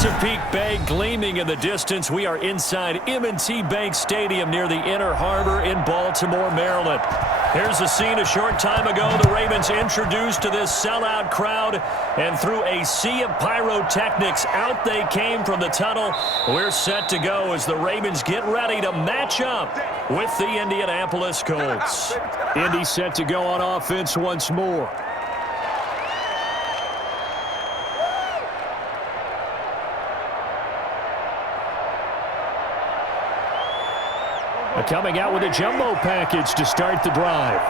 Chesapeake Bay gleaming in the distance. We are inside M&T Bank Stadium near the Inner Harbor in Baltimore, Maryland. Here's the scene a short time ago. The Ravens introduced to this sellout crowd, and through a sea of pyrotechnics, out they came from the tunnel. We're set to go as the Ravens get ready to match up with the Indianapolis Colts. Indy set to go on offense once more. Coming out with a jumbo package to start the drive.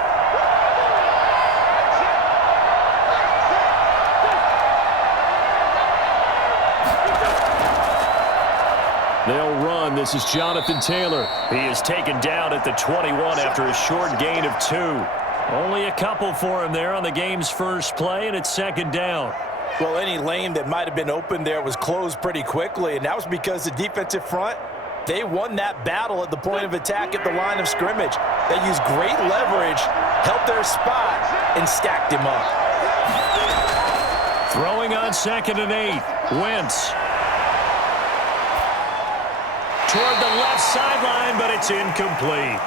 They'll run. This is Jonathan Taylor. He is taken down at the 21 after a short gain of 2. Only a couple for him there on the game's first play, and it's second down. Well, any lane that might have been open there was closed pretty quickly, and that was because the defensive front, they won that battle at the point of attack at the line of scrimmage. They used great leverage, held their spot, and stacked him up. Throwing on 2nd and 8. Wentz. Toward the left sideline, but it's incomplete.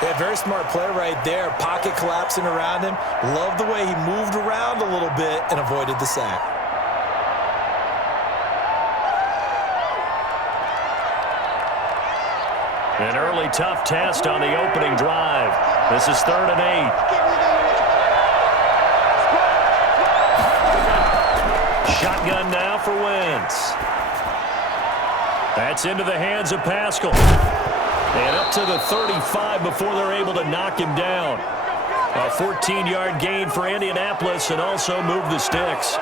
Yeah, very smart play right there. Pocket collapsing around him. Loved the way he moved around a little bit and avoided the sack. An early tough test on the opening drive. This is 3rd and 8. Shotgun now for Wentz. That's into the hands of Pascal. And up to the 35 before they're able to knock him down. A 14-yard gain for Indianapolis and also move the sticks.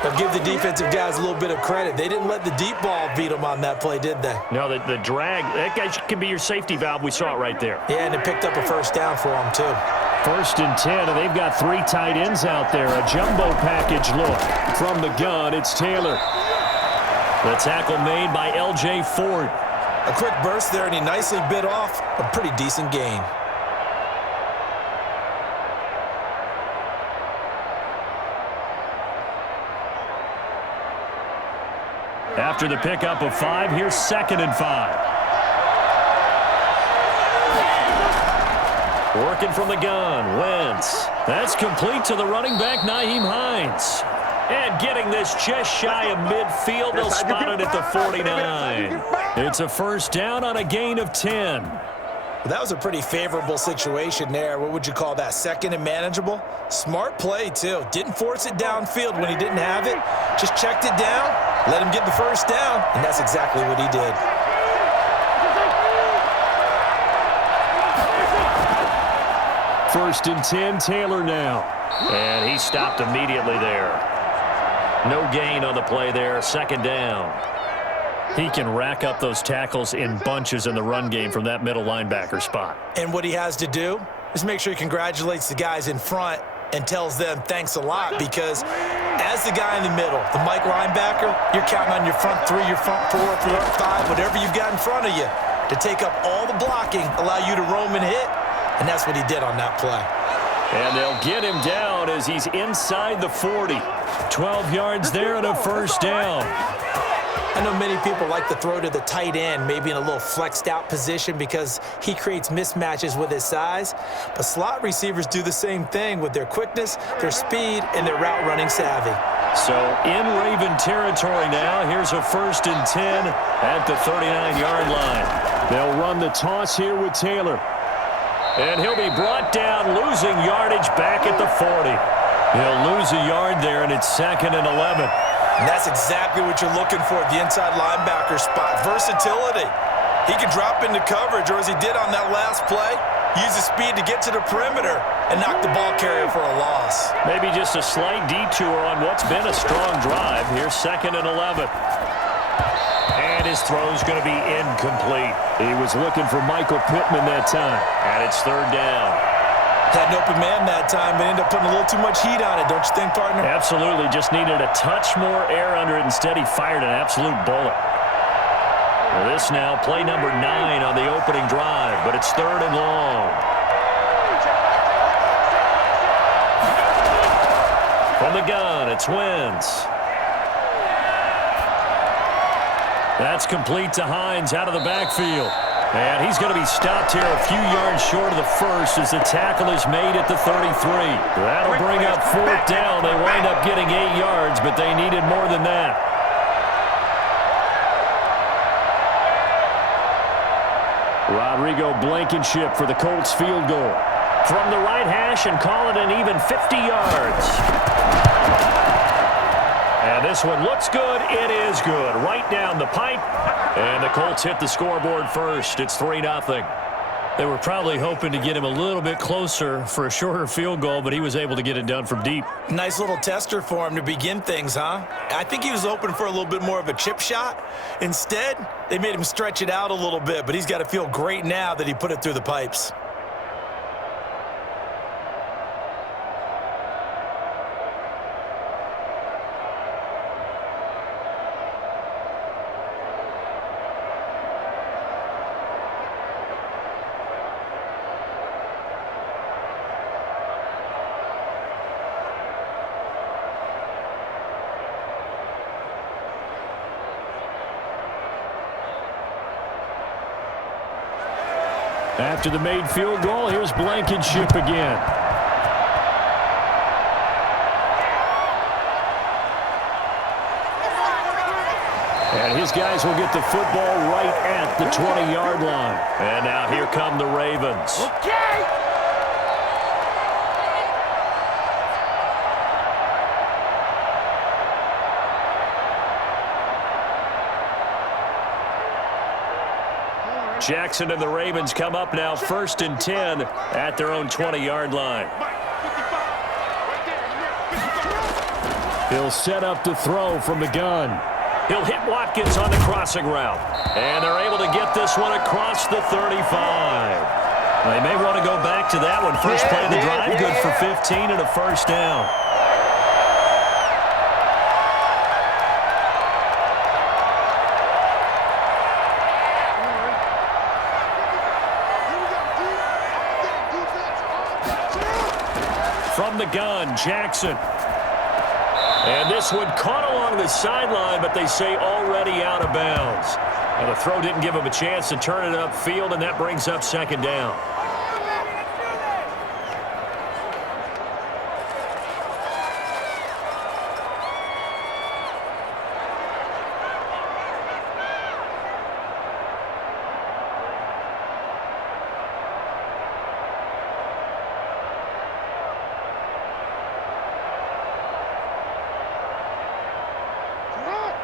But give the defensive guys a little bit of credit. They didn't let the deep ball beat them on that play, did they? No, the drag, that guy can be your safety valve. We saw it right there. Yeah, and it picked up a first down for them, too. 1st and 10, and they've got 3 tight ends out there. A jumbo package look. From the gun, it's Taylor. The tackle made by L.J. Ford. A quick burst there, and he nicely bit off a pretty decent gain. After the pickup of 5, here's 2nd and 5. Working from the gun, Wentz. That's complete to the running back, Nyheim Hines. And getting this just shy of midfield, they'll spot it at the 49. It's a first down on a gain of 10. Well, that was a pretty favorable situation there. What would you call that? 2nd and manageable? Smart play, too. Didn't force it downfield when he didn't have it. Just checked it down, let him get the first down, and that's exactly what he did. First and 10, Taylor now. And he stopped immediately there. No gain on the play there, 2nd down. He can rack up those tackles in bunches in the run game from that middle linebacker spot. And what he has to do is make sure he congratulates the guys in front and tells them thanks a lot, because as the guy in the middle, the Mike linebacker, you're counting on your front 3, your front 4, front 5, whatever you've got in front of you to take up all the blocking, allow you to roam and hit, and that's what he did on that play. And they'll get him down as he's inside the 40. 12 yards there and a first down. I know many people like to throw to the tight end, maybe in a little flexed out position because he creates mismatches with his size. But slot receivers do the same thing with their quickness, their speed, and their route running savvy. So in Raven territory now, here's a 1st and 10 at the 39-yard line. They'll run the toss here with Taylor. And he'll be brought down, losing yardage back at the 40. He'll lose a yard there, and it's 2nd and 11. And that's exactly what you're looking for at the inside linebacker spot. Versatility. He can drop into coverage, or as he did on that last play, use his speed to get to the perimeter and knock the ball carrier for a loss. Maybe just a slight detour on what's been a strong drive. Here's 2nd and 11. And his throw's going to be incomplete. He was looking for Michael Pittman that time. And it's 3rd down. Had an open man that time, but ended up putting a little too much heat on it, don't you think, partner? Absolutely. Just needed a touch more air under it. Instead, he fired an absolute bullet. Well, this now, play number 9 on the opening drive, but it's 3rd and long. From the gun, it's Wentz. That's complete to Hines out of the backfield. And he's going to be stopped here a few yards short of the first as the tackle is made at the 33. That'll bring up fourth down. They wind up getting 8 yards, but they needed more than that. Rodrigo Blankenship for the Colts field goal. From the right hash and call it an even 50 yards. And this one looks good. It is good. Right down the pipe. And the Colts hit the scoreboard first. It's 3-0. They were probably hoping to get him a little bit closer for a shorter field goal, but he was able to get it done from deep. Nice little tester for him to begin things, huh? I think he was hoping for a little bit more of a chip shot. Instead, they made him stretch it out a little bit, but he's got to feel great now that he put it through the pipes. After the made field goal, here's Blankenship again. And his guys will get the football right at the 20-yard line. And now here come the Ravens. Okay. Jackson and the Ravens come up now 1st and 10 at their own 20-yard line. He'll set up to throw from the gun. He'll hit Watkins on the crossing route. And they're able to get this one across the 35. They may want to go back to that one. First play of the drive, good for 15 and a first down. From the gun, Jackson. And this one caught along the sideline, but they say already out of bounds. And the throw didn't give him a chance to turn it upfield, and that brings up 2nd down.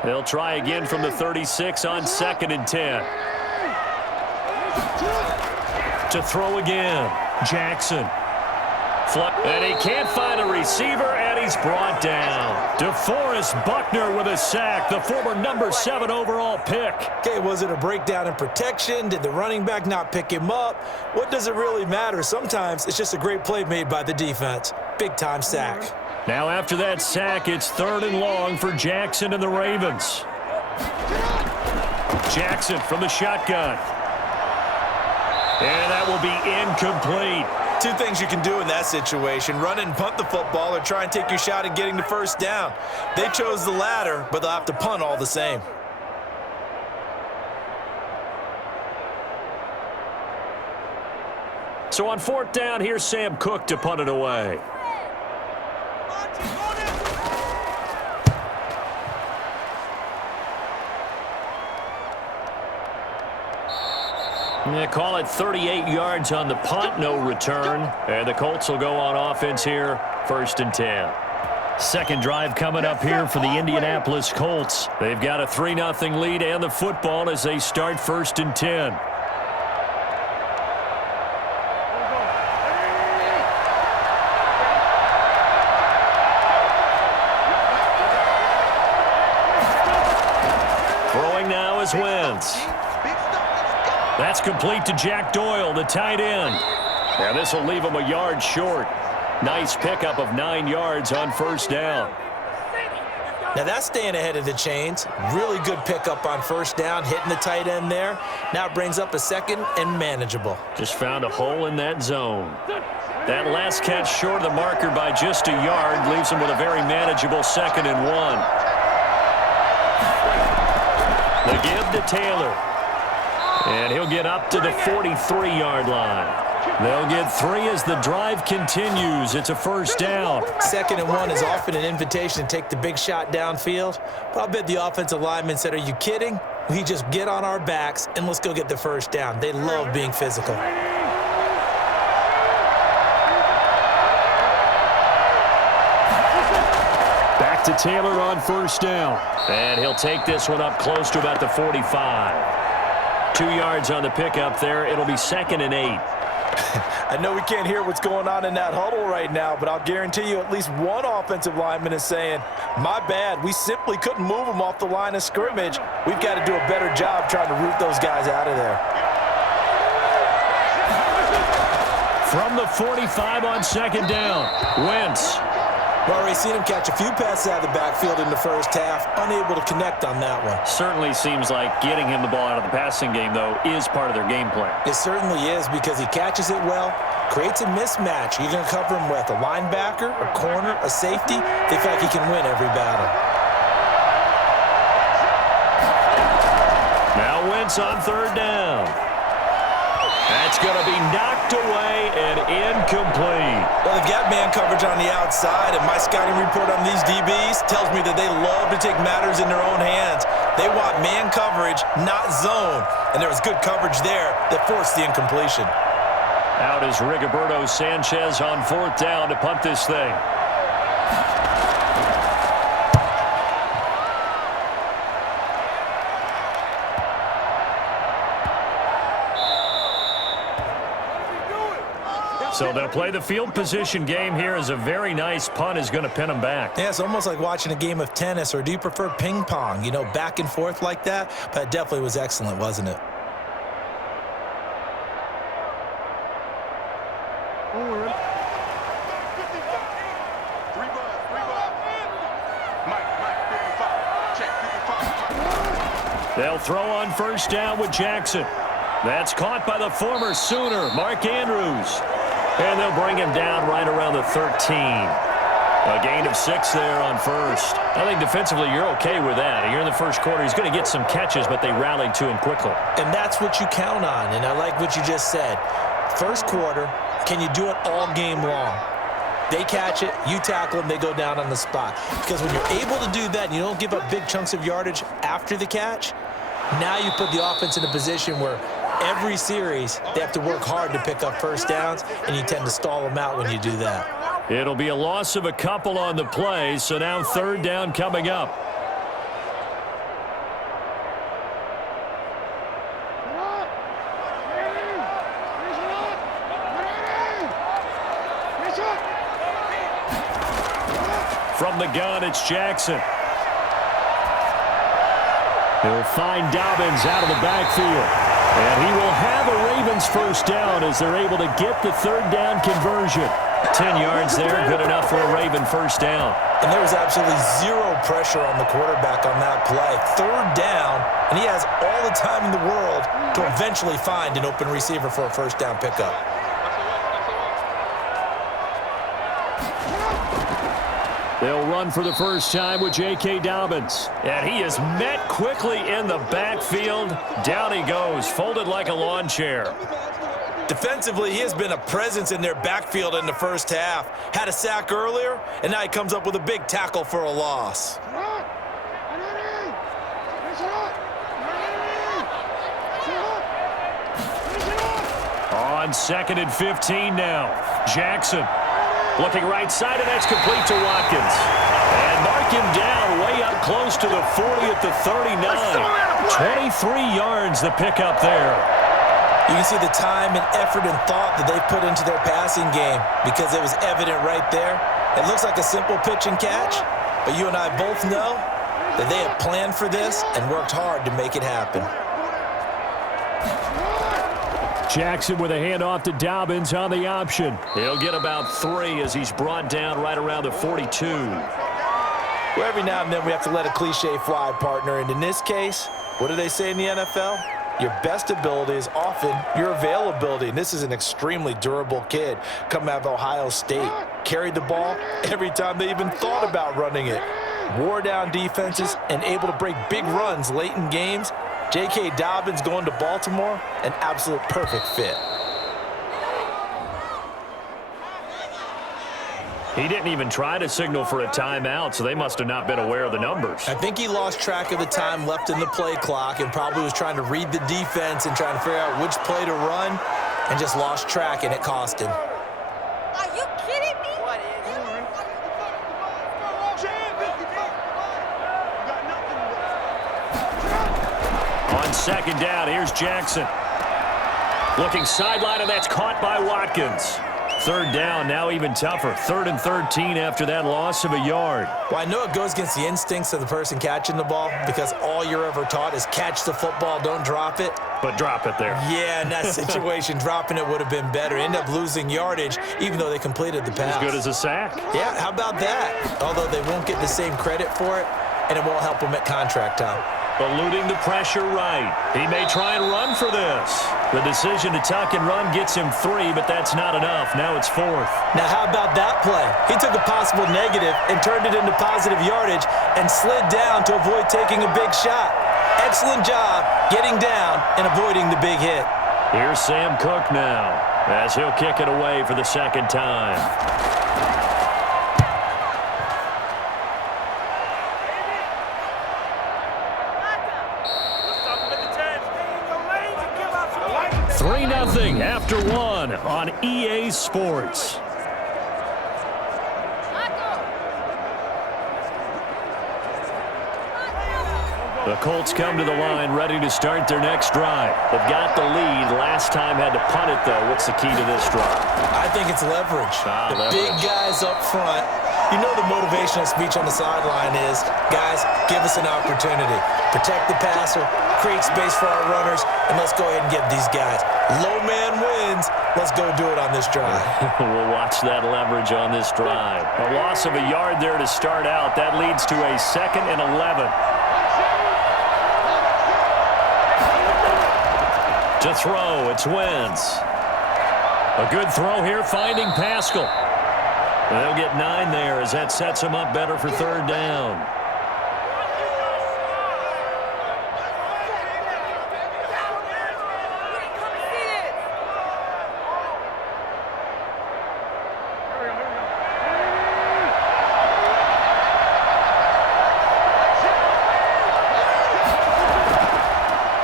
They'll try again from the 36 on 2nd and 10. To throw again, Jackson. And he can't find a receiver, and he's brought down. DeForest Buckner with a sack, the former number 7 overall pick. Okay, was it a breakdown in protection? Did the running back not pick him up? What does it really matter? Sometimes it's just a great play made by the defense. Big-time sack. Now after that sack, it's 3rd and long for Jackson and the Ravens. Jackson from the shotgun. And that will be incomplete. 2 things you can do in that situation: run and punt the football, or try and take your shot at getting the first down. They chose the latter, but they'll have to punt all the same. So on 4th down, here's Sam Cook to punt it away. They call it 38 yards on the punt, no return. And the Colts will go on offense here, 1st and 10. Second drive coming up here for the Indianapolis Colts. They've got a 3-0 lead and the football as they start 1st and 10. Throwing now is Wentz. That's complete to Jack Doyle, the tight end. Now this will leave him a yard short. Nice pickup of 9 yards on 1st down. Now that's staying ahead of the chains. Really good pickup on 1st down, hitting the tight end there. Now it brings up a 2nd and manageable. Just found a hole in that zone. That last catch short of the marker by just a yard leaves him with a very manageable 2nd and 1. The give to Taylor. And he'll get up to the 43-yard line. They'll get 3 as the drive continues. It's a first down. 2nd and 1 is often an invitation to take the big shot downfield. But I'll bet the offensive lineman said, are you kidding? We just get on our backs and let's go get the first down. They love being physical. Back to Taylor on first down. And he'll take this one up close to about the 45. 2 yards on the pickup there. It'll be 2nd and 8. I know we can't hear what's going on in that huddle right now, but I'll guarantee you at least one offensive lineman is saying, my bad, we simply couldn't move them off the line of scrimmage. We've got to do a better job trying to root those guys out of there. From the 45 on 2nd down, Wentz. We've already seen him catch a few passes out of the backfield in the first half, unable to connect on that one. Certainly seems like getting him the ball out of the passing game, though, is part of their game plan. It certainly is because he catches it well, creates a mismatch. You're going to cover him with a linebacker, a corner, a safety. They feel like he can win every battle. Now Wentz on 3rd down. That's going to be knocked away and incomplete. Well, they've got man coverage on the outside, and my scouting report on these DBs tells me that they love to take matters in their own hands. They want man coverage, not zone, and there was good coverage there that forced the incompletion. Out is Rigoberto Sanchez on 4th down to punt this thing. So they'll play the field position game here as a very nice punt is going to pin them back. Yeah, it's almost like watching a game of tennis, or do you prefer ping pong? You know, back and forth like that? But it definitely was excellent, wasn't it? They'll throw on first down with Jackson. That's caught by the former Sooner, Mark Andrews. And they'll bring him down right around the 13. A gain of 6 there on first. I think defensively you're okay with that. You're in the first quarter. He's going to get some catches, but they rallied to him quickly. And that's what you count on, and I like what you just said. First quarter, can you do it all game long? They catch it, you tackle them, they go down on the spot. Because when you're able to do that and you don't give up big chunks of yardage after the catch, now you put the offense in a position where every series they have to work hard to pick up first downs, and you tend to stall them out when you do that. It'll be a loss of a couple on the play, so now 3rd down coming up. From the gun, it's Jackson. He'll find Dobbins out of the backfield. And he will have a Ravens first down as they're able to get the 3rd down conversion. 10 yards there, good enough for a Raven first down. And there was absolutely zero pressure on the quarterback on that play. 3rd down, and he has all the time in the world to eventually find an open receiver for a first down pickup. They'll run for the first time with J.K. Dobbins. And he is met quickly in the backfield. Down he goes, folded like a lawn chair. Defensively, he has been a presence in their backfield in the first half. Had a sack earlier, and now he comes up with a big tackle for a loss. On 2nd and 15 now. Jackson looking right side, and that's complete to Watkins. And mark him down way up close to the 40 at the 39. 23 yards the pickup there. You can see the time and effort and thought that they put into their passing game because it was evident right there. It looks like a simple pitch and catch, but you and I both know that they have planned for this and worked hard to make it happen. Jackson with a handoff to Dobbins on the option. He'll get about 3 as he's brought down right around the 42. Well, every now and then we have to let a cliche fly, partner. And in this case, what do they say in the NFL? Your best ability is often your availability. And this is an extremely durable kid coming out of Ohio State. Carried the ball every time they even thought about running it. wore down defenses, and able to break big runs late in games. J.K. Dobbins going to Baltimore, an absolute perfect fit. He didn't even try to signal for a timeout, so they must have not been aware of the numbers. I think he lost track of the time left in the play clock and probably was trying to read the defense and trying to figure out which play to run and just lost track, and it cost him. Are you kidding me? What is? On second down, here's Jackson. Looking sideline, and that's caught by Watkins. Third down, now even tougher. 3rd and 13 after that loss of a yard. Well, I know it goes against the instincts of the person catching the ball because all you're ever taught is catch the football, don't drop it. But drop it there. Yeah, in that situation, dropping it would have been better. End up losing yardage, even though they completed the pass. As good as a sack. Yeah, how about that? Although they won't get the same credit for it, and it won't help them at contract time. Eluding the pressure right. He may try and run for this. The decision to tuck and run gets him 3, but that's not enough. Now it's 4th. Now how about that play? He took a possible negative and turned it into positive yardage and slid down to avoid taking a big shot. Excellent job getting down and avoiding the big hit. Here's Sam Cook now as he'll kick it away for the second time. Nothing after 1 on EA Sports. The Colts come to the line ready to start their next drive. They've got the lead. Last time had to punt it, though. What's the key to this drive? I think it's leverage. The big guys up front. You know the motivational speech on the sideline is, guys, give us an opportunity. Protect the passer, create space for our runners, and let's go ahead and get these guys. Low man wins. Let's go do it on this drive. We'll watch that leverage on this drive. A loss of a yard there to start out. That leads to a 2nd and 11. To throw, it's Wentz. A good throw here, finding Pascal. They'll get 9 there as that sets him up better for 3rd down.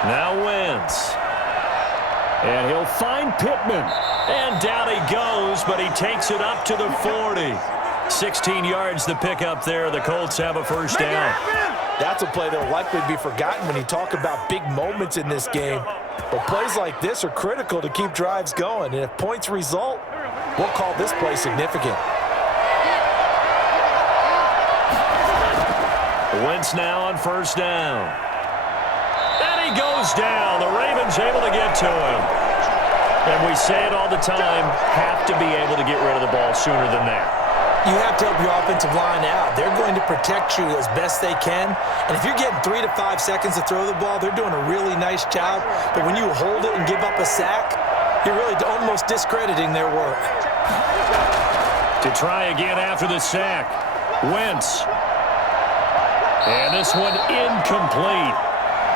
Now Wentz. And he'll find Pittman. And down he goes, but he takes it up to the 40. 16 yards to pick up there. The Colts have a first down. That's a play that will likely be forgotten when you talk about big moments in this game. But plays like this are critical to keep drives going. And if points result, we'll call this play significant. Wentz now on first down. And he goes down. The Ravens able to get to him. And we say it all the time, have to be able to get rid of the ball sooner than that. You have to help your offensive line out. They're going to protect you as best they can. And if you're getting 3 to 5 seconds to throw the ball, they're doing a really nice job. But when you hold it and give up a sack, you're really almost discrediting their work. To try again after the sack, Wentz. And this one incomplete.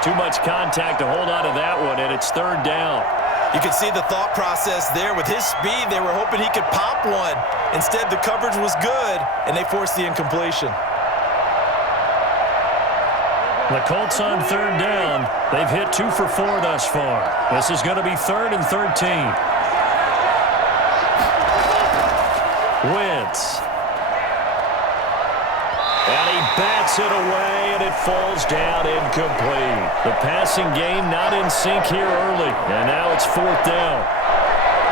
Too much contact to hold on to that one, and it's 3rd down. You can see the thought process there. With his speed, they were hoping he could pop one. Instead, the coverage was good, and they forced the incompletion. The Colts on 3rd down. They've hit 2 for 4 thus far. This is going to be 3rd and 13. Wentz. And he bats it away, and it falls down incomplete. The passing game not in sync here early, and now it's 4th down.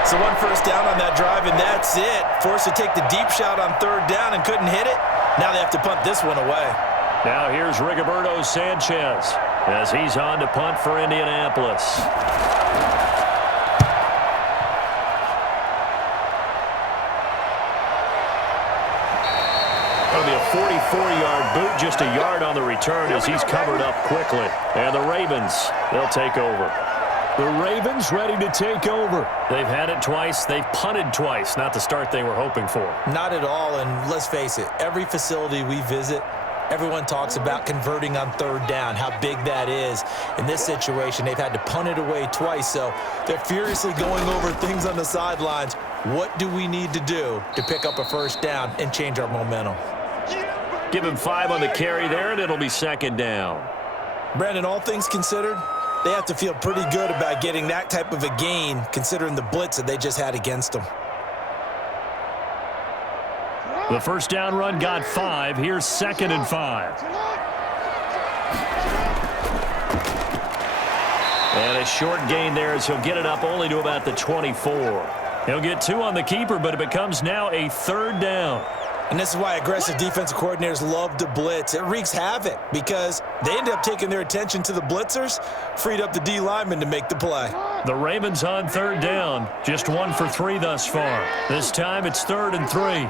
So 1 first down on that drive, and that's it. Forced to take the deep shot on 3rd down and couldn't hit it. Now they have to punt this one away. Now here's Rigoberto Sanchez as he's on to punt for Indianapolis. It'll be a 44-yard boot, just a yard on the return as he's covered up quickly. And the Ravens, they'll take over. The Ravens ready to take over. They've had it twice. They've punted twice. Not the start they were hoping for. Not at all, and let's face it, every facility we visit, Everyone talks about converting on third down, how big that is. In this situation, they've had to punt it away twice, so they're furiously going over things on the sidelines. What do we need to do to pick up a first down and change our momentum? Give him 5 on the carry there, and it'll be second down. Brandon, all things considered, they have to feel pretty good about getting that type of a gain, considering the blitz that they just had against them. The first down run got 5. Here's 2nd and 5. And a short gain there as he'll get it up only to about the 24. He'll get 2 on the keeper, but it becomes now a 3rd down. And this is why aggressive defensive coordinators love to blitz. It wreaks havoc because they end up taking their attention to the blitzers, freed up the D lineman to make the play. The Ravens on 3rd down, just 1 for 3 thus far. This time it's 3rd and 3.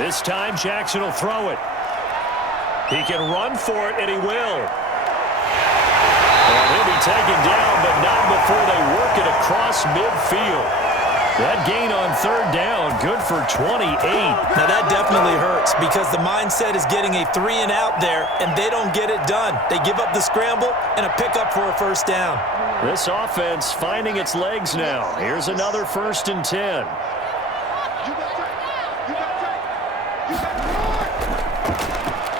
This time Jackson will throw it. He can run for it, and he will. And he'll be taken down, but not before they work it across midfield. That gain on 3rd down, good for 28. Now that definitely hurts because the mindset is getting a 3 and out there, and they don't get it done. They give up the scramble and a pickup for a first down. This offense finding its legs now. Here's another 1st and 10.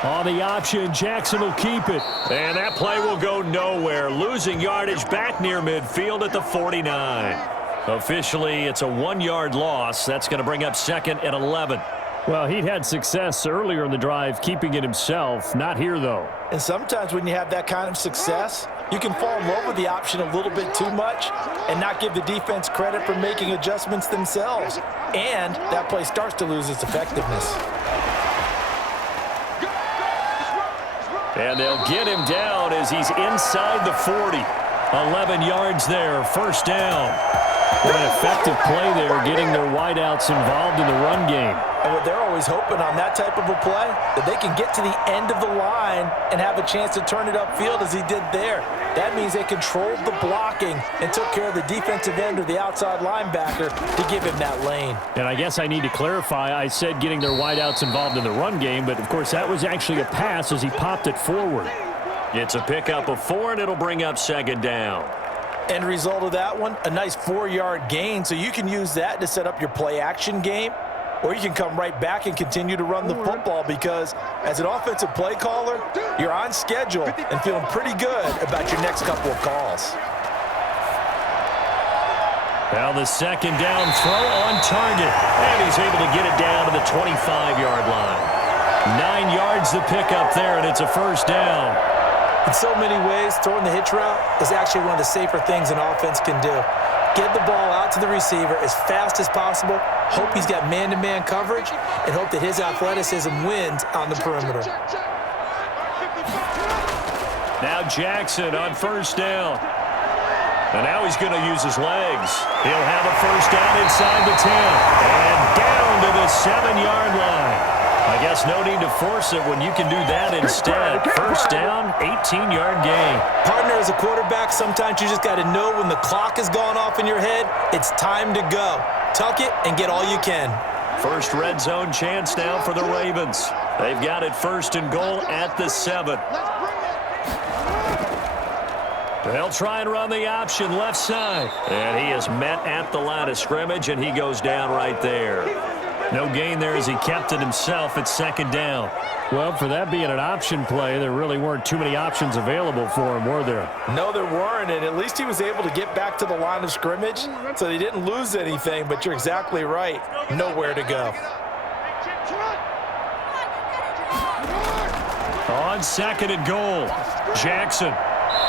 On the option, Jackson will keep it. And that play will go nowhere. Losing yardage back near midfield at the 49. Officially, it's a 1-yard loss. That's going to bring up 2nd and 11. Well, he'd had success earlier in the drive keeping it himself. Not here, though. And sometimes when you have that kind of success, you can fall in love with the option a little bit too much and not give the defense credit for making adjustments themselves. And that play starts to lose its effectiveness. And they'll get him down as he's inside the 40. 11 yards there, first down. What an effective play there, getting their wideouts involved in the run game. And what they're always hoping on that type of a play, that they can get to the end of the line and have a chance to turn it upfield as he did there. That means they controlled the blocking and took care of the defensive end or the outside linebacker to give him that lane. And I guess I need to clarify, I said getting their wideouts involved in the run game, but of course that was actually a pass as he popped it forward. It's a pickup of 4, and it'll bring up 2nd down. End result of that one, a nice 4-yard gain, so you can use that to set up your play-action game, or you can come right back and continue to run the football because as an offensive play caller, you're on schedule and feeling pretty good about your next couple of calls. Now the 2nd down throw on target, and he's able to get it down to the 25-yard line. 9 yards to pick up there, and it's a first down. In so many ways, throwing the hitch route is actually one of the safer things an offense can do. Get the ball out to the receiver as fast as possible, hope he's got man-to-man coverage, and hope that his athleticism wins on the perimeter. Now Jackson on first down. And now he's going to use his legs. He'll have a first down inside the 10. And down to the 7-yard line. I guess no need to force it when you can do that instead. First down, 18-yard gain. Partner, as a quarterback, sometimes you just got to know when the clock has gone off in your head, it's time to go. Tuck it and get all you can. First red zone chance now for the Ravens. They've got it 1st and goal at the 7. They'll try and run the option left side. And he is met at the line of scrimmage, and he goes down right there. No gain there as he kept it himself at 2nd down. Well, for that being an option play, there really weren't too many options available for him, were there? No, there weren't, and at least he was able to get back to the line of scrimmage, so they didn't lose anything, but you're exactly right. Nowhere to go. On 2nd and goal, Jackson.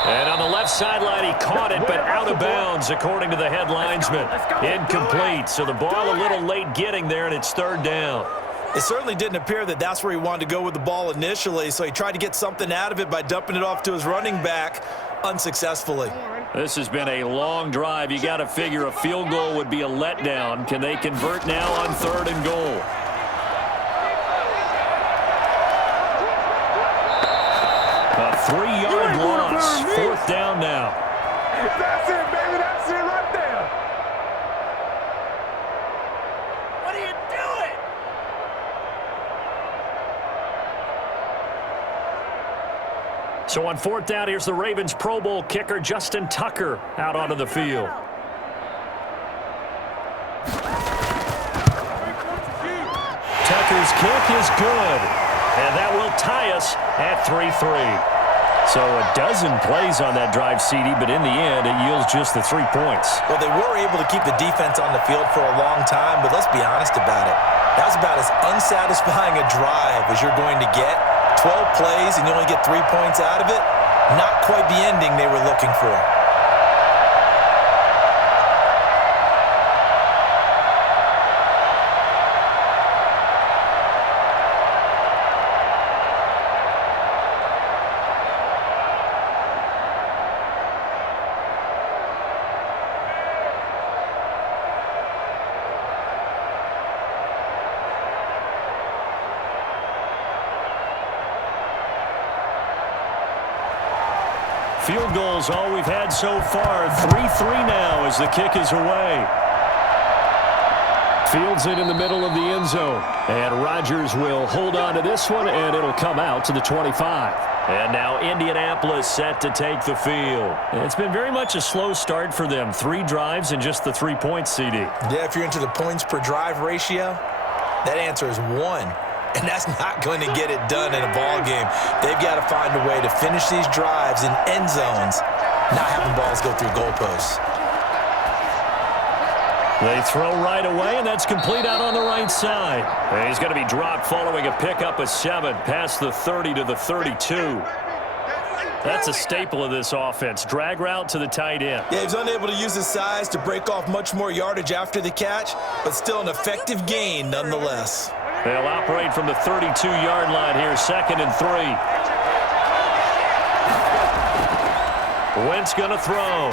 And on the left sideline, he caught it, but out of bounds, according to the head linesman. Incomplete, so the ball a little late getting there, and it's 3rd down. It certainly didn't appear that that's where he wanted to go with the ball initially, so he tried to get something out of it by dumping it off to his running back unsuccessfully. This has been a long drive. You got to figure a field goal would be a letdown. Can they convert now on 3rd and goal? A 3-yard loss. 4th down now. That's it, baby. That's it right there. What are you doing? So on 4th down, here's the Ravens Pro Bowl kicker, Justin Tucker, out onto the field. Tucker's kick is good, and that will tie us at 3-3. So a dozen plays on that drive, CD, but in the end, it yields just the 3 points. Well, they were able to keep the defense on the field for a long time, but let's be honest about it. That was about as unsatisfying a drive as you're going to get. 12 plays and you only get 3 points out of it. Not quite the ending they were looking for. Field goals all we've had so far. 3-3 now as the kick is away. Fields it in the middle of the end zone. And Rodgers will hold on to this one, and it'll come out to the 25. And now Indianapolis set to take the field. It's been very much a slow start for them. 3 drives and just the 3 points, CD. Yeah, if you're into the points per drive ratio, that answer is 1. And that's not going to get it done in a ball game. They've got to find a way to finish these drives in end zones, not having balls go through goalposts. They throw right away, and that's complete out on the right side. And he's going to be dropped following a pickup of 7 past the 30 to the 32. That's a staple of this offense. Drag route to the tight end. Yeah, he's unable to use his size to break off much more yardage after the catch, but still an effective gain nonetheless. They'll operate from the 32-yard line here, 2nd and 3. Wentz going to throw.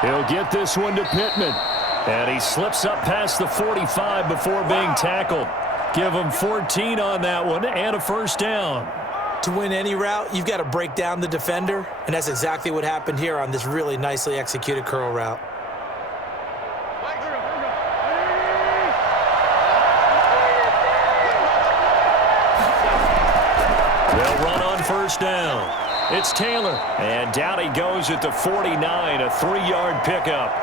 He'll get this one to Pittman. And he slips up past the 45 before being tackled. Give him 14 on that one and a 1st down. To win any route, you've got to break down the defender, and that's exactly what happened here on this really nicely executed curl route. They'll run on 1st down. It's Taylor, and down he goes at the 49, a 3-yard pickup.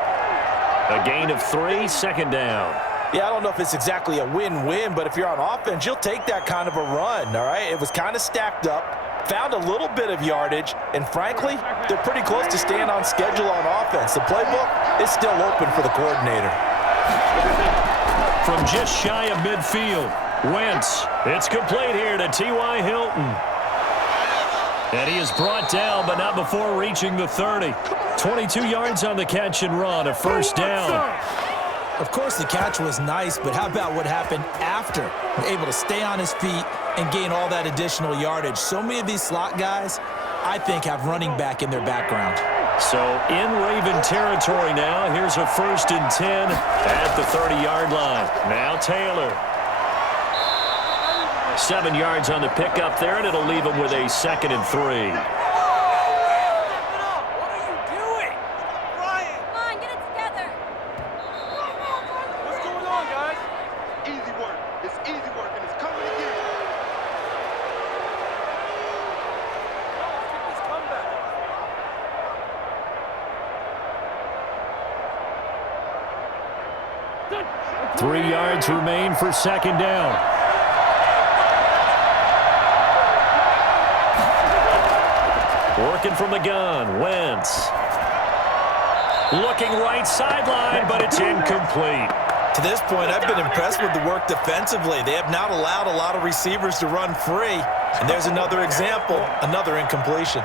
A gain of 3, 2nd down. Yeah, I don't know if it's exactly a win-win, but if you're on offense, you'll take that kind of a run, all right? It was kind of stacked up, found a little bit of yardage, and frankly, they're pretty close to staying on schedule on offense. The playbook is still open for the coordinator. From just shy of midfield, Wentz. It's complete here to T.Y. Hilton. And he is brought down, but not before reaching the 30. 22 yards on the catch and run, a 1st down. Of course, the catch was nice, but how about what happened after? Able to stay on his feet and gain all that additional yardage. So many of these slot guys, I think, have running back in their background. So in Raven territory now, here's a 1st and 10 at the 30-yard line. Now Taylor. 7 yards on the pickup there, and it'll leave him with a 2nd and 3. Three yards remain for 2nd down. Working from the gun, Wentz. Looking right sideline, but it's incomplete. To this point, I've been impressed with the work defensively. They have not allowed a lot of receivers to run free. And there's another example, another incompletion.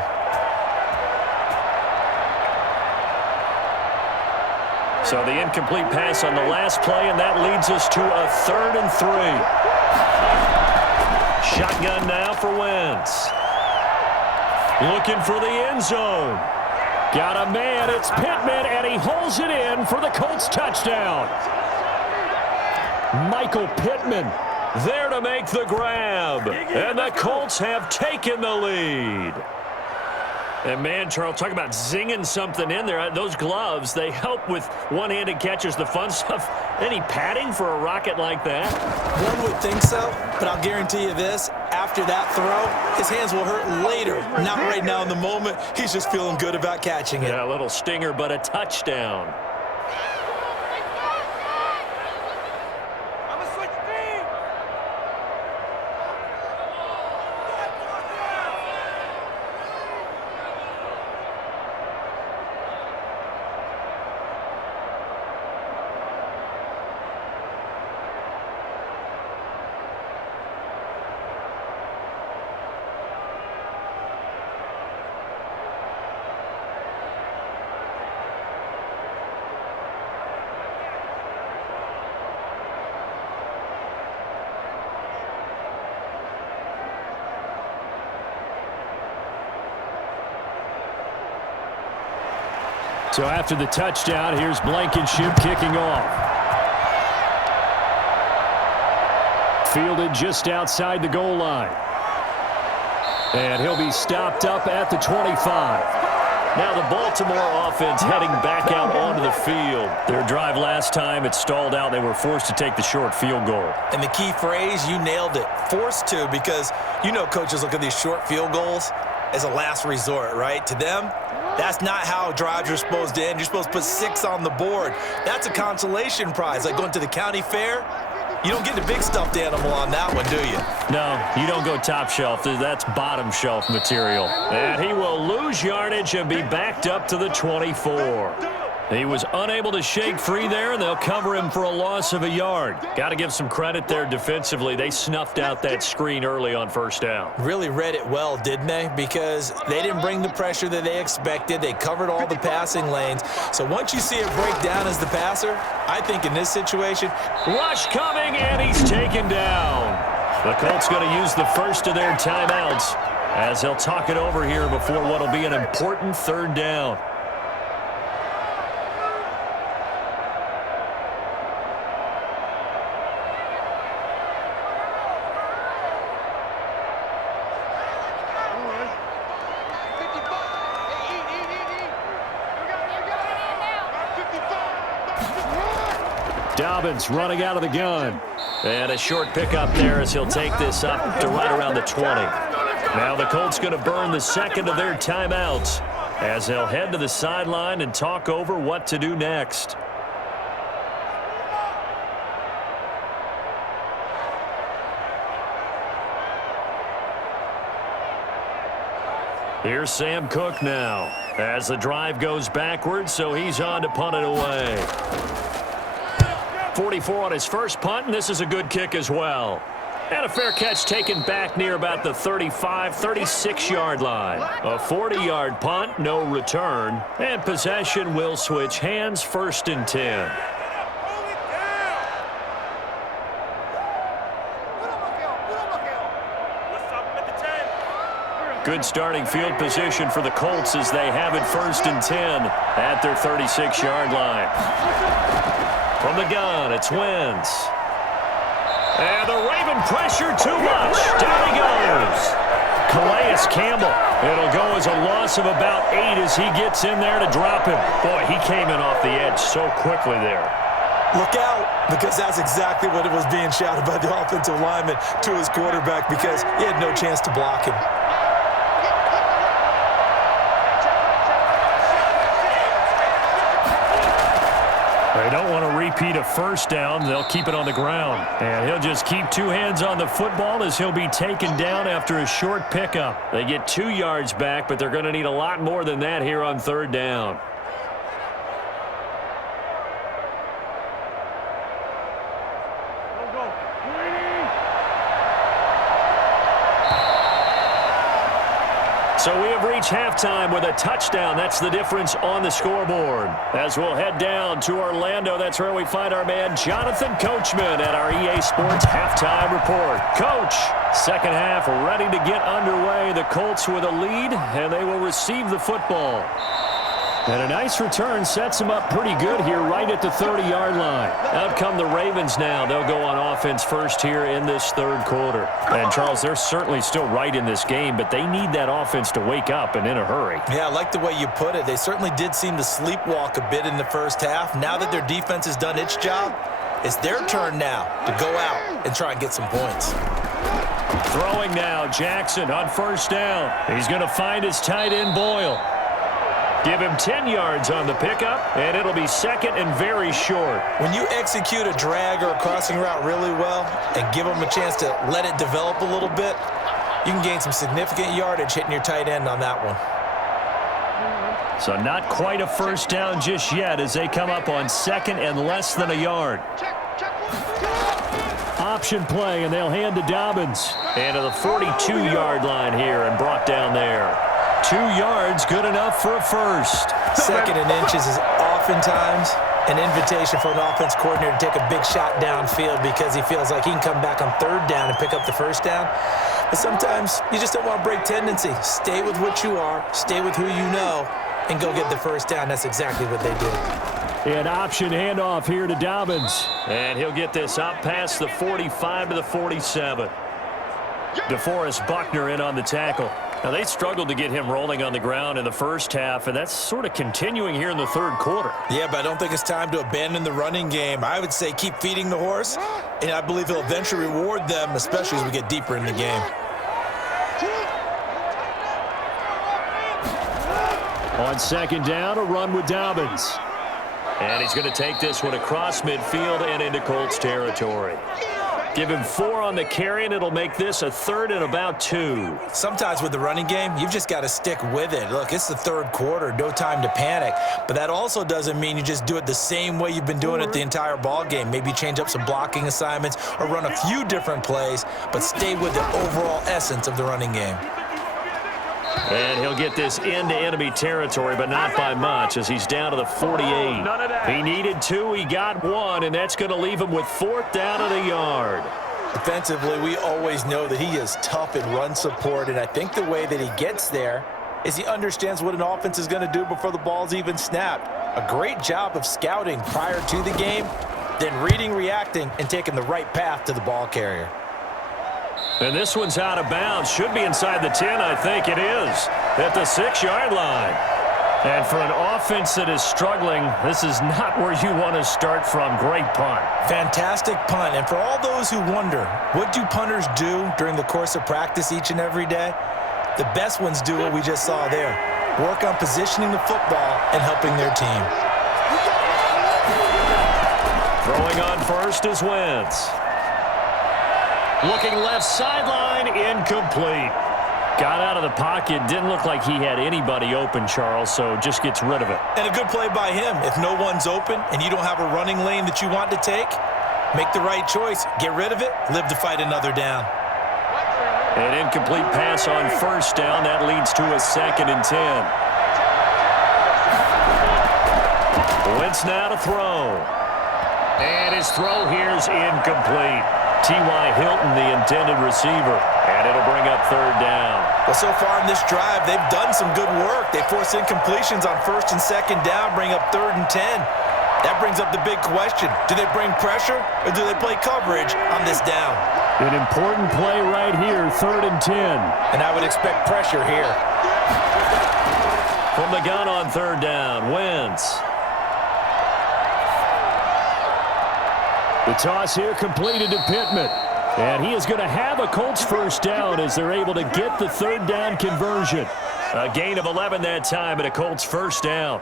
So the incomplete pass on the last play, and that leads us to a 3rd and 3. Shotgun now for Wentz. Looking for the end zone. Got a man, it's Pittman, and he holds it in for the Colts touchdown. Michael Pittman there to make the grab. And the Colts have taken the lead. And man, Charles, talk about zinging something in there. Those gloves, they help with one-handed catches, the fun stuff. Any padding for a rocket like that? One would think so, but I'll guarantee you this. After after that throw, his hands will hurt later, not right now in the moment. He's just feeling good about catching it. Yeah, a little stinger, but a touchdown. So after the touchdown, here's Blankenship kicking off. Fielded just outside the goal line. And he'll be stopped up at the 25. Now the Baltimore offense heading back out onto the field. Their drive last time, it stalled out. They were forced to take the short field goal. And the key phrase, you nailed it, forced to, because you know coaches look at these short field goals as a last resort, right? To them, that's not how drives are supposed to end. You're supposed to put 6 on the board. That's a consolation prize, like going to the county fair. You don't get the big stuffed animal on that one, do you? No, you don't go top shelf. That's bottom shelf material. And he will lose yardage and be backed up to the 24. He was unable to shake free there, and they'll cover him for a loss of a yard. Got to give some credit there defensively. They snuffed out that screen early on first down. Really read it well, didn't they? Because they didn't bring the pressure that they expected. They covered all the passing lanes. So once you see it break down as the passer, I think in this situation, rush coming, and he's taken down. The Colts going to use the first of their timeouts as they'll talk it over here before what will be an important third down. Dobbins running out of the gun. And a short pickup there as he'll take this up to right around the 20. Now the Colts going to burn the second of their timeouts as they'll head to the sideline and talk over what to do next. Here's Sam Cook now as the drive goes backwards, so he's on to punt it away. 44 on his first punt, and this is a good kick as well. And a fair catch taken back near about the 35, 36-yard line. A 40-yard punt, no return, and possession will switch hands, 1st and 10. Good starting field position for the Colts as they have it 1st and 10 at their 36-yard line. From the gun, it's Wentz. And the Raven pressure too much. Down he goes. Calais Campbell. It'll go as a loss of about 8 as he gets in there to drop him. Boy, he came in off the edge so quickly there. Look out, because that's exactly what it was being shouted by the offensive lineman to his quarterback, because he had no chance to block him. They don't want to repeat a first down. They'll keep it on the ground. And he'll just keep 2 hands on the football as he'll be taken down after a short pickup. They get 2 yards back, but they're going to need a lot more than that here on 3rd down. So we have reached halftime with a touchdown. That's the difference on the scoreboard. As we'll head down to Orlando, that's where we find our man Jonathan Coachman at our EA Sports Halftime Report. Coach, second half ready to get underway. The Colts with a lead, and they will receive the football. And a nice return sets them up pretty good here right at the 30-yard line. Out come the Ravens now. They'll go on offense first here in this 3rd quarter. And, Charles, they're certainly still right in this game, but they need that offense to wake up and in a hurry. Yeah, I like the way you put it. They certainly did seem to sleepwalk a bit in the first half. Now that their defense has done its job, it's their turn now to go out and try and get some points. Throwing now, Jackson on first down. He's going to find his tight end, Boyle. Give him 10 yards on the pickup, and it'll be second and very short. When you execute a drag or a crossing route really well and give them a chance to let it develop a little bit, you can gain some significant yardage hitting your tight end on that one. So not quite a first down just yet as they come up on second and less than a yard. Option play, and they'll hand to Dobbins. And to the 42-yard line here and brought down there. 2 yards, good enough for a first. Second and inches is oftentimes an invitation for an offense coordinator to take a big shot downfield because he feels like he can come back on third down and pick up the first down. But sometimes you just don't want to break tendency. Stay with what you are, stay with who you know, and go get the first down. That's exactly what they did. An option handoff here to Dobbins. And he'll get this up past the 45 to the 47. DeForest Buckner in on the tackle. Now, they struggled to get him rolling on the ground in the first half, and that's sort of continuing here in the third quarter. Yeah, but I don't think it's time to abandon the running game. I would say keep feeding the horse, and I believe he'll eventually reward them, especially as we get deeper in the game. On second down, a run with Dobbins. And he's going to take this one across midfield and into Colts territory. Give him 4 on the carry, and it'll make this a third and about 2. Sometimes with the running game, you've just got to stick with it. Look, it's the third quarter, no time to panic. But that also doesn't mean you just do it the same way you've been doing it the entire ball game. Maybe change up some blocking assignments or run a few different plays, but stay with the overall essence of the running game. And he'll get this into enemy territory, but not by much as he's down to the 48. He needed 2, he got 1, and that's going to leave him with 4th down at a yard. Defensively, we always know that he is tough in run support, and I think the way that he gets there is he understands what an offense is going to do before the ball's even snapped. A great job of scouting prior to the game, then reading, reacting, and taking the right path to the ball carrier. And this one's out of bounds. Should be inside the 10, I think it is, at the 6-yard line. And for an offense that is struggling, this is not where you want to start from. Great punt. Fantastic punt. And for all those who wonder, what do punters do during the course of practice each and every day? The best ones do what we just saw there. Work on positioning the football and helping their team. Throwing on first is Wentz. Looking left sideline, incomplete. Got out of the pocket, didn't look like he had anybody open, Charles, so just gets rid of it. And a good play by him. If no one's open and you don't have a running lane that you want to take, make the right choice. Get rid of it, live to fight another down. An incomplete pass on first down. That leads to a 2nd and 10. Wentz now to throw. And his throw here's incomplete. T.Y. Hilton, the intended receiver. And it'll bring up 3rd down. Well, so far in this drive, they've done some good work. They force incompletions on 1st and 2nd down, bring up 3rd and 10. That brings up the big question. Do they bring pressure or do they play coverage on this down? An important play right here, 3rd and 10. And I would expect pressure here. From the gun on 3rd down, Wentz. The toss here completed to Pittman. And he is going to have a Colts first down as they're able to get the 3rd down conversion. A gain of 11 that time and a Colts first down.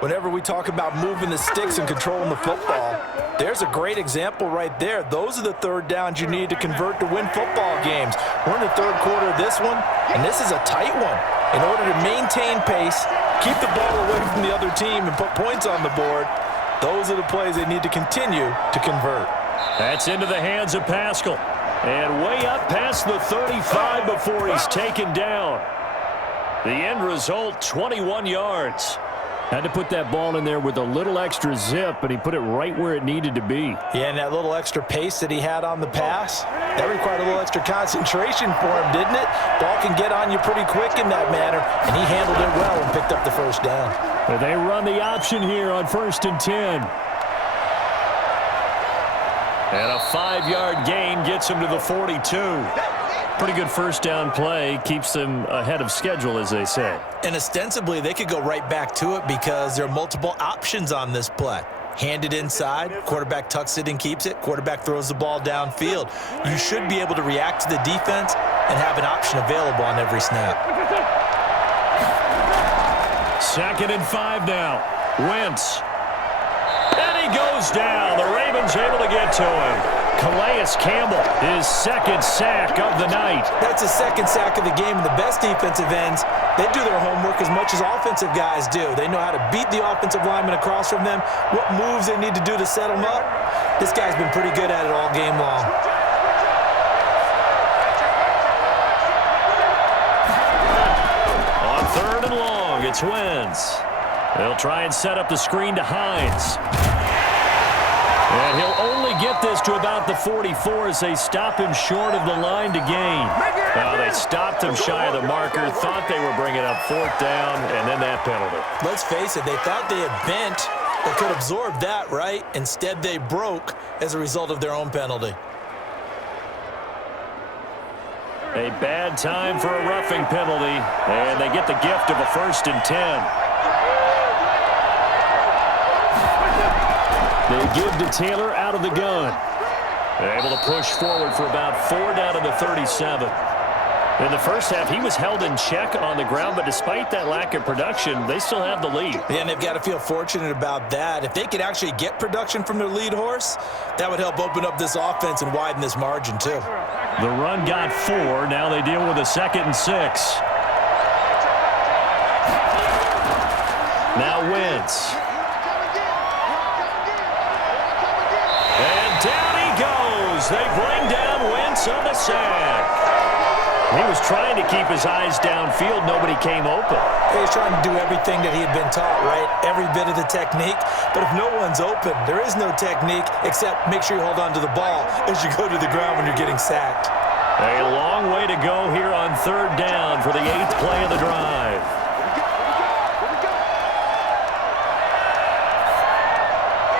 Whenever we talk about moving the sticks and controlling the football, there's a great example right there. Those are the 3rd downs you need to convert to win football games. We're in the 3rd quarter of this one, and this is a tight one. In order to maintain pace, keep the ball away from the other team, and put points on the board, those are the plays they need to continue to convert. That's into the hands of Pascal. And way up past the 35 before he's taken down. The end result, 21 yards. Had to put that ball in there with a little extra zip, and he put it right where it needed to be. Yeah, and that little extra pace that he had on the pass, that required a little extra concentration for him, didn't it? Ball can get on you pretty quick in that manner, and he handled it well and picked up the first down. But they run the option here on 1st and 10. And a 5-yard gain gets him to the 42. Pretty good first down play. Keeps them ahead of schedule, as they say. And ostensibly, they could go right back to it because there are multiple options on this play. Hand it inside. Quarterback tucks it and keeps it. Quarterback throws the ball downfield. You should be able to react to the defense and have an option available on every snap. 2nd and 5 now. Wentz. And he goes down. The Ravens able to get to him. Calais Campbell, his 2nd sack of the night. That's his 2nd sack of the game, and the best defensive ends, they do their homework as much as offensive guys do. They know how to beat the offensive lineman across from them, what moves they need to do to set them up. This guy's been pretty good at it all game long. On 3rd and long, it's Wentz. They'll try and set up the screen to Hines. And he'll only get this to about the 44 as they stop him short of the line to gain. Well, they stopped him shy of the marker, thought they were bringing up 4th down, and then that penalty. Let's face it, they thought they had bent or could absorb that, right? Instead, they broke as a result of their own penalty. A bad time for a roughing penalty, and they get the gift of a 1st and 10. They give to Taylor out of the gun. They're able to push forward for about 4 down to the 37. In the first half, he was held in check on the ground, but despite that lack of production, they still have the lead. Yeah, and they've got to feel fortunate about that. If they could actually get production from their lead horse, that would help open up this offense and widen this margin too. The run got 4. Now they deal with a 2nd and 6. Now Wentz. And down he goes. They bring down Wentz on the sack. He was trying to keep his eyes downfield. Nobody came open. He was trying to do everything that he had been taught, right? Every bit of the technique. But if no one's open, there is no technique except make sure you hold on to the ball as you go to the ground when you're getting sacked. A long way to go here on 3rd down for the 8th play of the drive.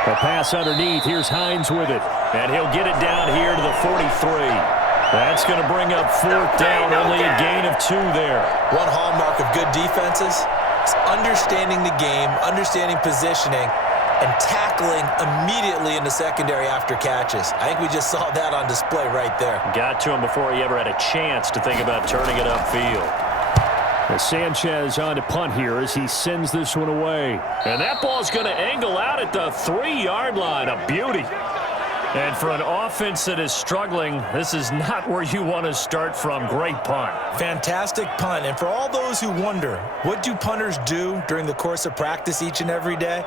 The pass underneath. Here's Hines with it. And he'll get it down here to the 43. That's going to bring up 4th down, only a gain of 2 there. One hallmark of good defenses is understanding the game, understanding positioning, and tackling immediately in the secondary after catches. I think we just saw that on display right there. Got to him before he ever had a chance to think about turning it upfield. Sanchez on to punt here as he sends this one away. And that ball's going to angle out at the 3-yard line. A beauty. And for an offense that is struggling, this is not where you want to start from. Great punt. Fantastic punt. And for all those who wonder, what do punters do during the course of practice each and every day?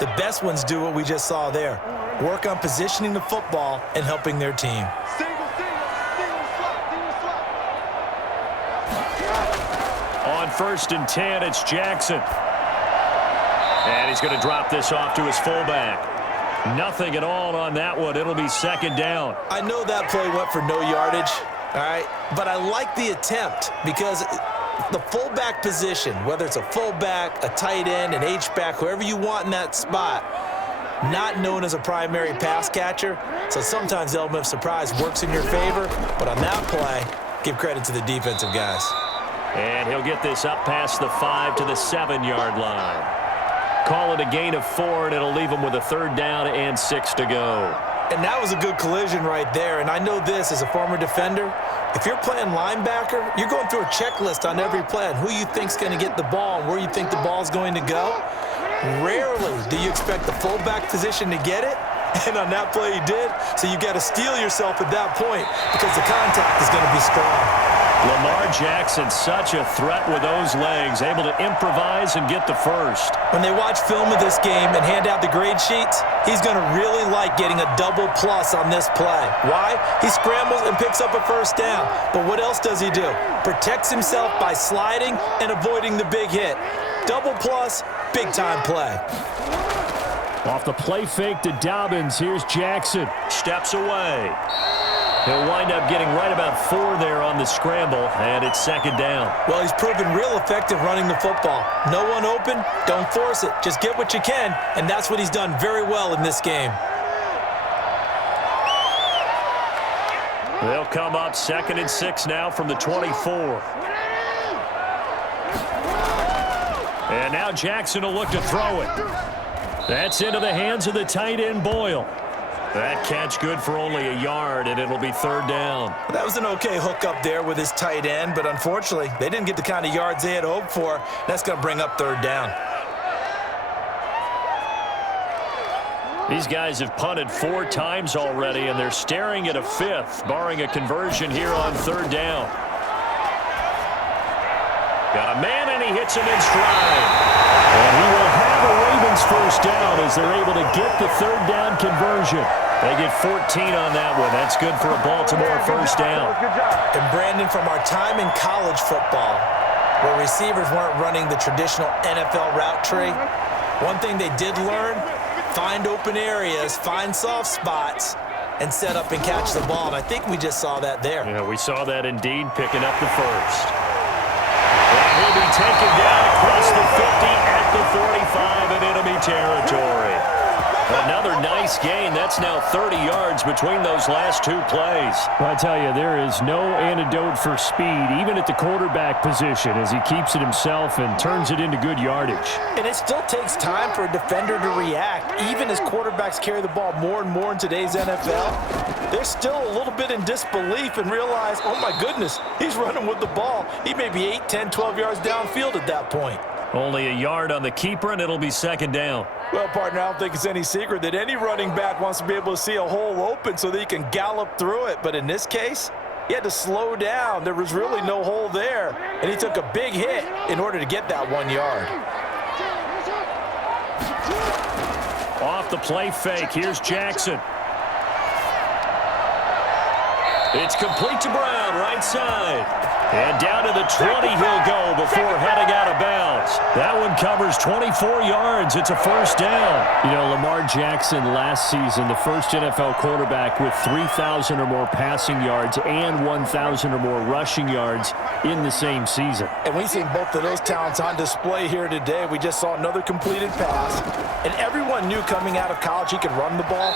The best ones do what we just saw there. Work on positioning the football and helping their team. On 1st and 10, it's Jackson. And he's going to drop this off to his fullback. Nothing at all on that one. It'll be 2nd down. I know that play went for no yardage, all right? But I like the attempt because the fullback position, whether it's a fullback, a tight end, an H-back, whoever you want in that spot, not known as a primary pass catcher. So sometimes the element of surprise works in your favor. But on that play, give credit to the defensive guys. And he'll get this up past the 5 to the 7-yard line. Call it a gain of 4, and it'll leave him with a 3rd down and 6 to go. And that was a good collision right there. And I know this as a former defender. If you're playing linebacker, you're going through a checklist on every play on who you think's going to get the ball and where you think the ball's going to go. Rarely do you expect the fullback position to get it. And on that play he did. So you got to steel yourself at that point because the contact is going to be strong. Lamar Jackson, such a threat with those legs, able to improvise and get the first. When they watch film of this game and hand out the grade sheets, he's going to really like getting a double plus on this play. Why? He scrambles and picks up a 1st down. But what else does he do? Protects himself by sliding and avoiding the big hit. Double plus, big-time play. Off the play fake to Dobbins, here's Jackson. Steps away. He'll wind up getting right about 4 there on the scramble, and it's 2nd down. Well, he's proven real effective running the football. No one open, don't force it. Just get what you can, and that's what he's done very well in this game. They'll come up 2nd and 6 now from the 24. And now Jackson will look to throw it. That's into the hands of the tight end, Boyle. That catch good for only a yard, and it'll be third down. That was an okay hookup there with his tight end, but unfortunately, they didn't get the kind of yards they had hoped for. That's going to bring up third down. These guys have punted 4 times already, and they're staring at a 5th, barring a conversion here on third down. Got a man, and he hits him in stride. And he will have a Ravens first down as they're able to get the third down conversion. They get 14 on that one. That's good for a Baltimore first down. And Brandon, from our time in college football, where receivers weren't running the traditional NFL route tree, one thing they did learn, find open areas, find soft spots, and set up and catch the ball. And I think we just saw that there. Yeah, we saw that indeed, picking up the first. And he'll be taken down across the 50 at the 45 in enemy territory. Another nice gain. That's now 30 yards between those last 2 plays. Well, I tell you, there is no antidote for speed, even at the quarterback position, as he keeps it himself and turns it into good yardage. And it still takes time for a defender to react. Even as quarterbacks carry the ball more and more in today's NFL, they're still a little bit in disbelief and realize, oh my goodness, he's running with the ball. He may be 8, 10, 12 yards downfield at that point. Only a yard on the keeper, and it'll be second down. Well, partner, I don't think it's any secret that any running back wants to be able to see a hole open so that he can gallop through it. But in this case, he had to slow down. There was really no hole there, and he took a big hit in order to get that 1 yard. Off the play fake, here's Jackson. It's complete to Brown, right side. And down to the 20 he'll go before heading out of bounds. That one covers 24 yards. It's a first down. You know, Lamar Jackson last season, the first NFL quarterback with 3,000 or more passing yards and 1,000 or more rushing yards in the same season. And we've seen both of those talents on display here today. We just saw another completed pass. And everyone knew coming out of college he could run the ball.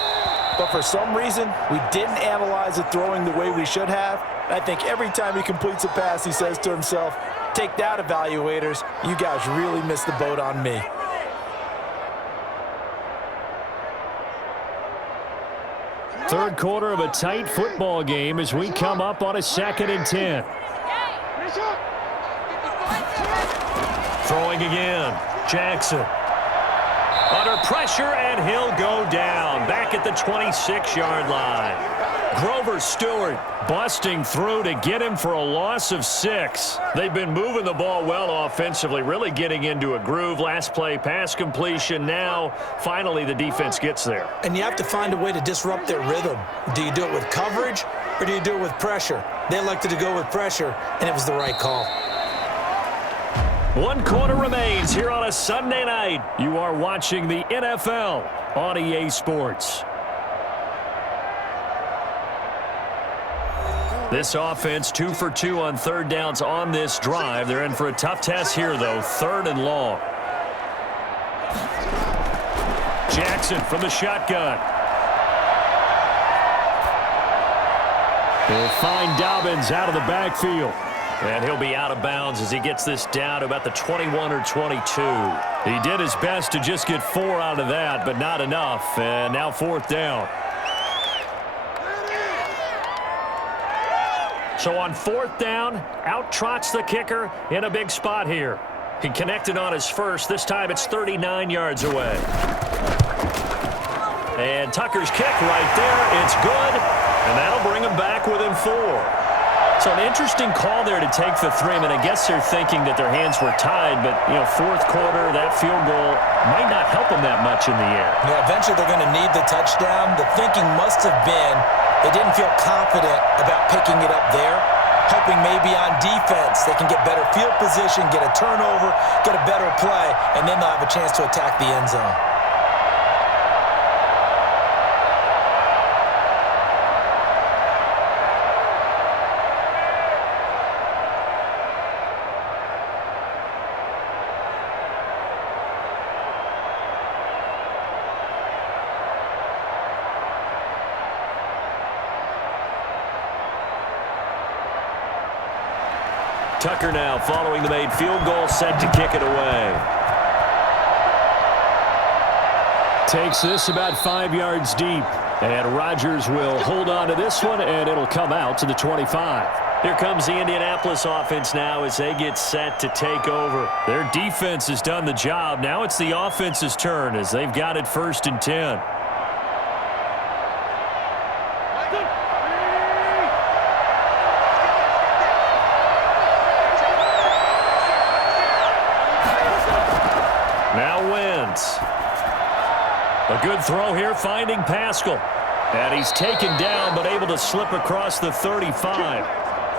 But for some reason, we didn't analyze the throwing the way we should have. And I think every time he completes a pass, he says to himself, take that, evaluators. You guys really missed the boat on me. Third quarter of a tight football game as we come up on a 2nd and 10. Throwing again. Jackson. Under pressure, and he'll go down. Back at the 26-yard line. Grover Stewart busting through to get him for a loss of 6. They've been moving the ball well offensively, really getting into a groove. Last play, pass completion. Now, finally, the defense gets there. And you have to find a way to disrupt their rhythm. Do you do it with coverage, or do you do it with pressure? They elected to go with pressure, and it was the right call. 1 quarter remains here on a Sunday night. You are watching the NFL on EA Sports. This offense 2 for 2 on third downs on this drive. They're in for a tough test here, though. 3rd and long. Jackson from the shotgun. He'll find Dobbins out of the backfield. And he'll be out of bounds as he gets this down to about the 21 or 22. He did his best to just get 4 out of that, but not enough. And now 4th down. So on 4th down, out trots the kicker in a big spot here. He connected on his first. This time it's 39 yards away. And Tucker's kick right there. It's good. And that'll bring him back within 4. So an interesting call there to take the 3. I mean, I guess they're thinking that their hands were tied, but, you know, 4th quarter, that field goal might not help them that much in the air. Yeah, eventually they're going to need the touchdown. The thinking must have been they didn't feel confident about picking it up there, hoping maybe on defense they can get better field position, get a turnover, get a better play, and then they'll have a chance to attack the end zone. Tucker now following the made field goal, set to kick it away. Takes this about 5 yards deep. And Rodgers will hold on to this one, and it'll come out to the 25. Here comes the Indianapolis offense now as they get set to take over. Their defense has done the job. Now it's the offense's turn as they've got it 1st and 10. Now Wentz. A good throw here, finding Pascal. And he's taken down, but able to slip across the 35.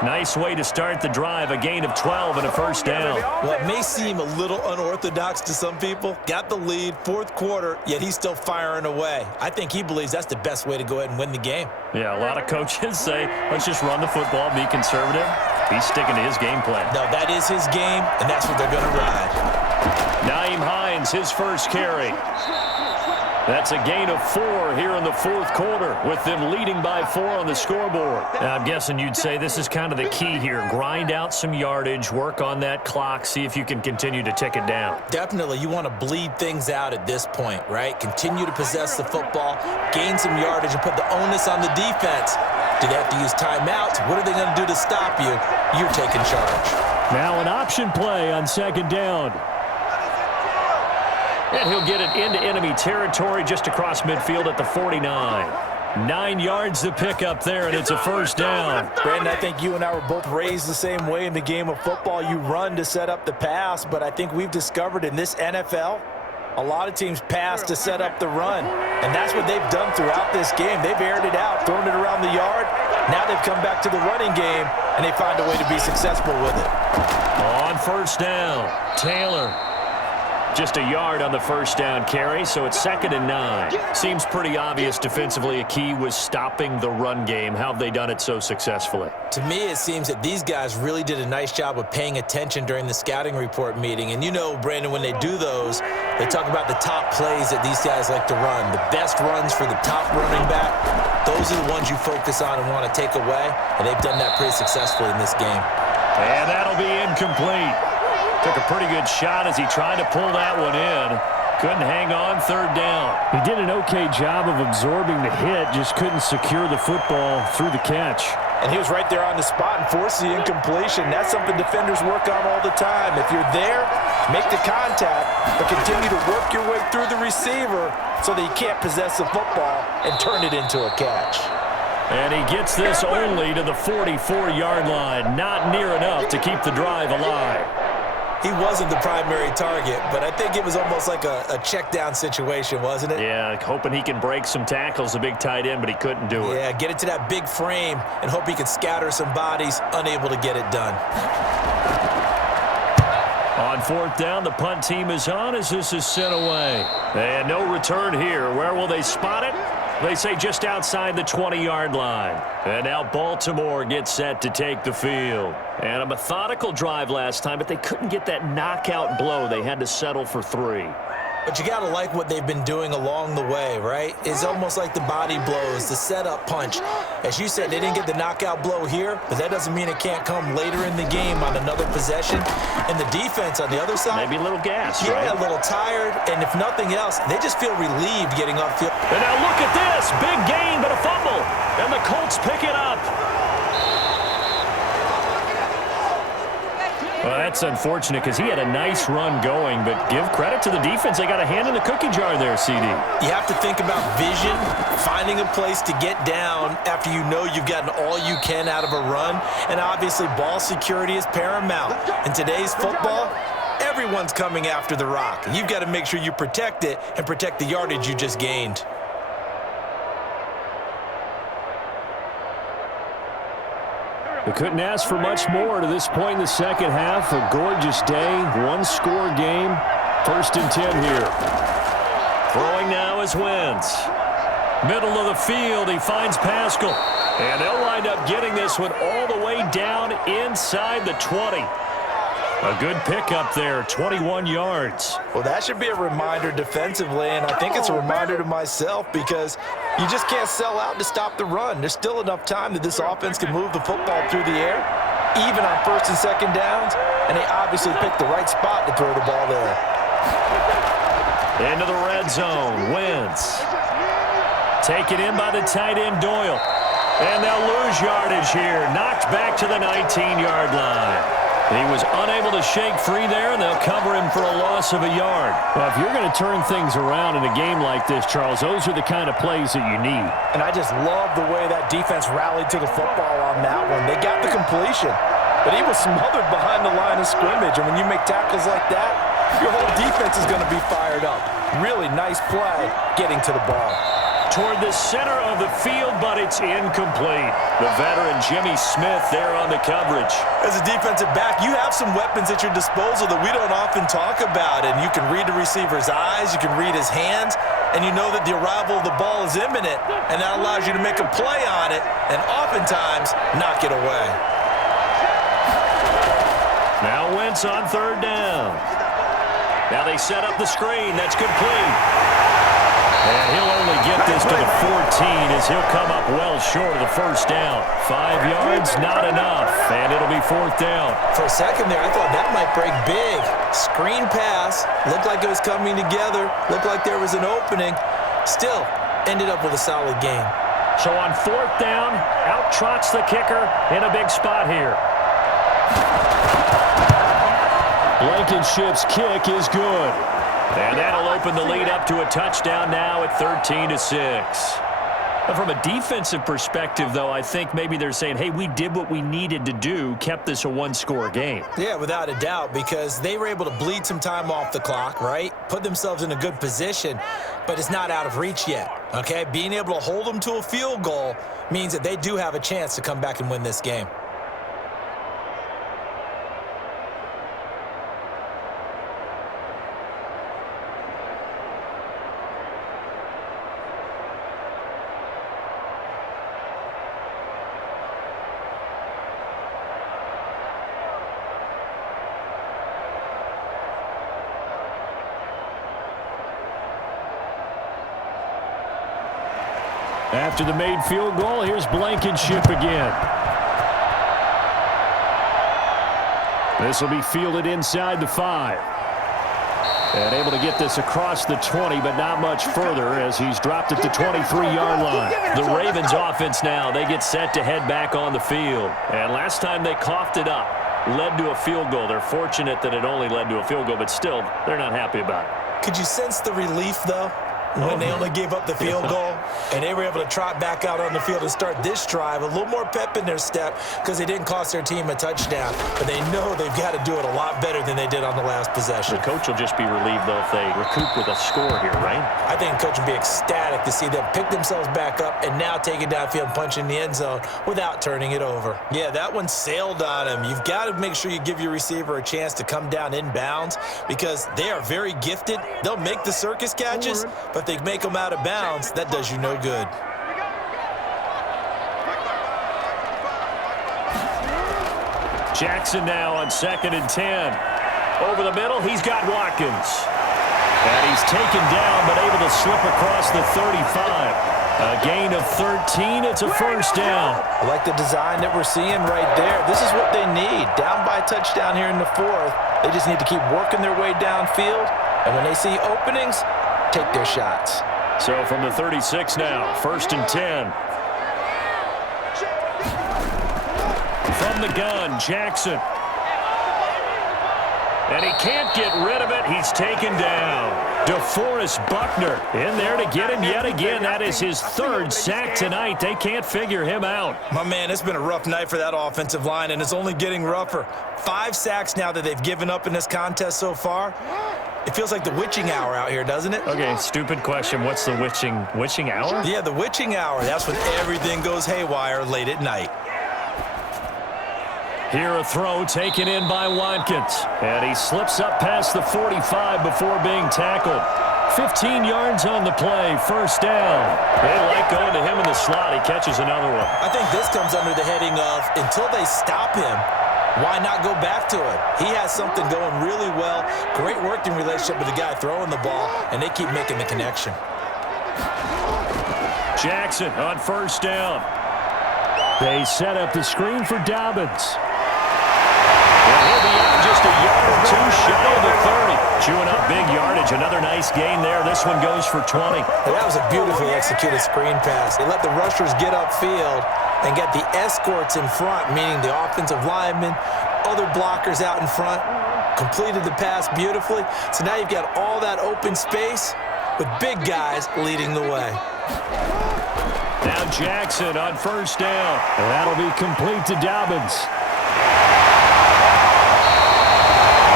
Nice way to start the drive, a gain of 12 and a 1st down. Well, it may seem a little unorthodox to some people. Got the lead, 4th quarter, yet he's still firing away. I think he believes that's the best way to go ahead and win the game. Yeah, a lot of coaches say, let's just run the football, be conservative. He's sticking to his game plan. No, that is his game, and that's what they're going to ride. Nyheim Hines, his first carry. That's a gain of 4 here in the 4th quarter, with them leading by 4 on the scoreboard. Now, I'm guessing you'd say this is kind of the key here. Grind out some yardage, work on that clock, see if you can continue to tick it down. Definitely, you want to bleed things out at this point, right? Continue to possess the football, gain some yardage, and put the onus on the defense. Do they have to use timeouts? What are they going to do to stop you? You're taking charge. Now an option play on 2nd down. And he'll get it into enemy territory just across midfield at the 49. 9 yards to pick up there, and it's a 1st down. Brandon, I think you and I were both raised the same way in the game of football. You run to set up the pass, but I think we've discovered in this NFL, a lot of teams pass to set up the run. And that's what they've done throughout this game. They've aired it out, thrown it around the yard. Now they've come back to the running game, and they find a way to be successful with it. On 1st down, Taylor. Just a yard on the 1st down carry, so it's 2nd and 9. Seems pretty obvious defensively a key was stopping the run game. How have they done it so successfully? To me, it seems that these guys really did a nice job of paying attention during the scouting report meeting. And you know, Brandon, when they do those, they talk about the top plays that these guys like to run, the best runs for the top running back. Those are the ones you focus on and want to take away, and they've done that pretty successfully in this game. And that'll be incomplete. Took a pretty good shot as he tried to pull that one in. Couldn't hang on 3rd down. He did an okay job of absorbing the hit, just couldn't secure the football through the catch. And he was right there on the spot and forced the incompletion. That's something defenders work on all the time. If you're there, make the contact, but continue to work your way through the receiver so that you can't possess the football and turn it into a catch. And he gets this only to the 44-yard line. Not near enough to keep the drive alive. He wasn't the primary target, but I think it was almost like a check-down situation, wasn't it? Yeah, hoping he can break some tackles, a big tight end, but he couldn't do it. Yeah, get it to that big frame and hope he can scatter some bodies, unable to get it done. On 4th down, the punt team is on as this is sent away. And no return here. Where will they spot it? They say just outside the 20-yard line. And now Baltimore gets set to take the field. And a methodical drive last time, but they couldn't get that knockout blow. They had to settle for 3. But you got to like what they've been doing along the way, right? It's almost like the body blows, the setup punch. As you said, they didn't get the knockout blow here, but that doesn't mean it can't come later in the game on another possession. And the defense on the other side, maybe a little gas, yeah, right? A little tired, and if nothing else, they just feel relieved getting off field. And now look at this. Big gain, but a fumble. And the Colts pick it up. Well, that's unfortunate because he had a nice run going, but give credit to the defense. They got a hand in the cookie jar there, CD. You have to think about vision, finding a place to get down after you know you've gotten all you can out of a run, and obviously ball security is paramount. In today's football, everyone's coming after the rock. You've got to make sure you protect it and protect the yardage you just gained. They couldn't ask for much more to this point in the second half. A gorgeous day, one-score game. 1st and 10 here. Throwing now is Wentz. Middle of the field, he finds Pascal. And they'll wind up getting this one all the way down inside the 20. A good pickup there, 21 yards. Well, that should be a reminder defensively, and I think it's a reminder to myself because you just can't sell out to stop the run. There's still enough time that this offense can move the football through the air, even on 1st and 2nd downs, and they obviously picked the right spot to throw the ball there. Into the red zone. Wentz. Taken in by the tight end, Doyle. And they'll lose yardage here. Knocked back to the 19-yard line. He was unable to shake free there, and they'll cover him for a loss of a yard. Well, if you're going to turn things around in a game like this, Charles, those are the kind of plays that you need. And I just love the way that defense rallied to the football on that one. They got the completion, but he was smothered behind the line of scrimmage. And when you make tackles like that, your whole defense is going to be fired up. Really nice play getting to the ball. Toward the center of the field, but it's incomplete. The veteran Jimmy Smith there on the coverage. As a defensive back, you have some weapons at your disposal that we don't often talk about. And you can read the receiver's eyes, you can read his hands, and you know that the arrival of the ball is imminent, and that allows you to make a play on it and oftentimes knock it away. Now Wentz on third down. Now they set up the screen. That's complete. And he'll only get this to the 14 as he'll come up well short of the first down. 5 yards, not enough, and it'll be fourth down. For a second there, I thought that might break big. Screen pass, looked like it was coming together, looked like there was an opening. Still, ended up with a solid game. So on fourth down, out trots the kicker in a big spot here. Blankenship's kick is good. And that'll open the lead up to a touchdown now at 13-6. From a defensive perspective, though, I think maybe they're saying, hey, we did what we needed to do, kept this a one-score game. Yeah, without a doubt, because they were able to bleed some time off the clock, right? Put themselves in a good position, but it's not out of reach yet, okay? Being able to hold them to a field goal means that they do have a chance to come back and win this game. After the made field goal, here's Blankenship again. This will be fielded inside the 5. And able to get this across the 20, but not much further as he's dropped at the 23-yard line. The Ravens offense now, they get set to head back on the field. And last time they coughed it up, led to a field goal. They're fortunate that it only led to a field goal, but still, they're not happy about it. Could you sense the relief, though? When they only gave up the field goal and they were able to trot back out on the field and start this drive, a little more pep in their step because they didn't cost their team a touchdown. But they know they've got to do it a lot better than they did on the last possession. The coach will just be relieved, though, if they recoup with a score here, right? I think the coach will be ecstatic to see them pick themselves back up and now take it downfield and punch in the end zone without turning it over. Yeah, that one sailed on him. You've got to make sure you give your receiver a chance to come down inbounds because they are very gifted. They'll make the circus catches, but they make them out of bounds. That does you no good. Jackson now on 2nd and 10. Over the middle, he's got Watkins. And he's taken down, but able to slip across the 35. A gain of 13. It's a first down. I like the design that we're seeing right there. This is what they need. Down by a touchdown here in the 4th. They just need to keep working their way downfield. And when they see openings, take their shots. So from the 36 now, 1st and 10. From the gun, Jackson. And he can't get rid of it. He's taken down. DeForest Buckner in there to get him yet again. That is his 3rd sack tonight. They can't figure him out. My man, it's been a rough night for that offensive line, and it's only getting rougher. 5 sacks now that they've given up in this contest so far. It feels like the witching hour out here, doesn't it? Okay, stupid question. What's the witching hour? Yeah, the witching hour. That's when everything goes haywire late at night. Here a throw taken in by Watkins. And he slips up past the 45 before being tackled. 15 yards on the play, first down. They like going to him in the slot. He catches another one. I think this comes under the heading of until they stop him, why not go back to it? He has something going really well. Great working relationship with the guy throwing the ball, and they keep making the connection. Jackson on first down. They set up the screen for Dobbins. And he'll be out just a yard or two shy of the 30. Chewing up big yardage Another nice gain there. This one goes for 20. That was a beautifully executed screen pass. They let the rushers get upfield and get the escorts in front, meaning the offensive linemen, other blockers out in front, completed the pass beautifully. So now you've got all that open space with big guys leading the way. Now Jackson on first down. And that'll be complete to Dobbins.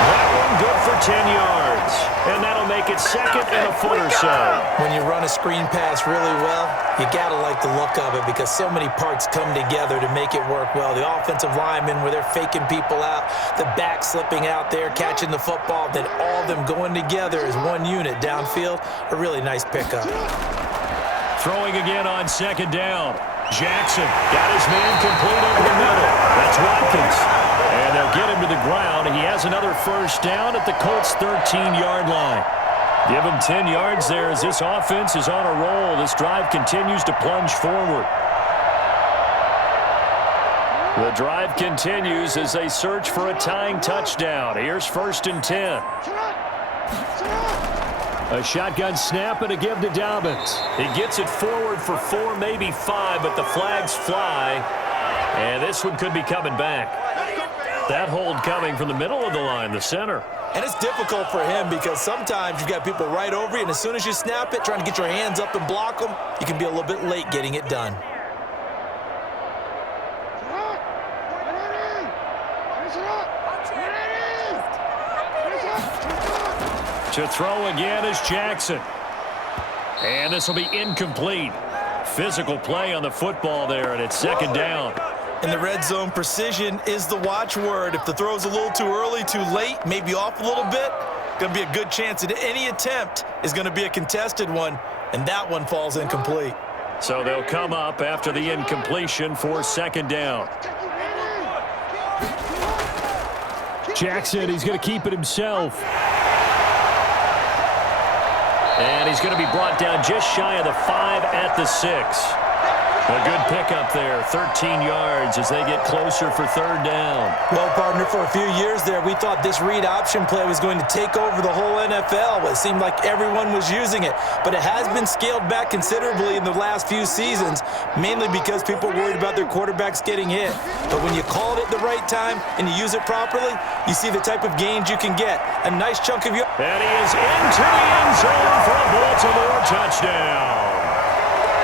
That one good for 10 yards. And that'll make it second and a foot or so. When you run a screen pass really well, you got to like the look of it because so many parts come together to make it work well. The offensive linemen, where they're faking people out, the back slipping out there, catching the football, then all of them going together as one unit downfield. A really nice pickup. Throwing again on second down. Jackson got his man complete over the middle. That's Watkins. And they'll get him to the ground. He has another first down at the Colts' 13-yard line. Give him 10 yards there as this offense is on a roll. This drive continues to plunge forward. The drive continues as they search for a tying touchdown. Here's first and 10. A shotgun snap and a give to Dobbins. He gets it forward for 4, maybe 5, but the flags fly. And this one could be coming back. That hold coming from the middle of the line, the center. And it's difficult for him because sometimes you've got people right over you, and as soon as you snap it, trying to get your hands up and block them, you can be a little bit late getting it done. To throw again is Jackson. And this will be incomplete. Physical play on the football there, and it's second down. In the red zone, precision is the watchword. If the throw's a little too early, too late, maybe off a little bit, going to be a good chance that any attempt is going to be a contested one, and that one falls incomplete. So they'll come up after the incompletion for second down. Jackson, he's going to keep it himself. And he's going to be brought down just shy of the 5 at the 6. A good pickup there, 13 yards as they get closer for third down. Well, partner, for a few years there, we thought this read option play was going to take over the whole NFL. It seemed like everyone was using it, but it has been scaled back considerably in the last few seasons, mainly because people are worried about their quarterbacks getting hit. But when you call it at the right time and you use it properly, you see the type of gains you can get. A nice chunk of your... And he is into the end zone for a Baltimore touchdown.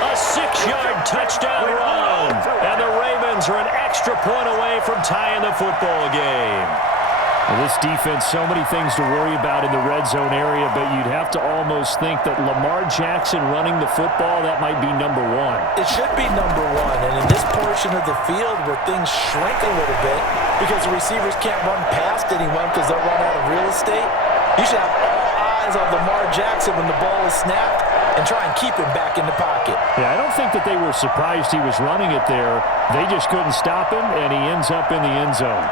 A 6-yard touchdown run. And the Ravens are an extra point away from tying the football game. Well, this defense, so many things to worry about in the red zone area, but you'd have to almost think that Lamar Jackson running the football, that might be number one. It should be number one, and in this portion of the field where things shrink a little bit because the receivers can't run past anyone because they'll run out of real estate, you should have all eyes on Lamar Jackson when the ball is snapped and try and keep him back in the pocket. Yeah, I don't think that they were surprised he was running it there. They just couldn't stop him, and he ends up in the end zone.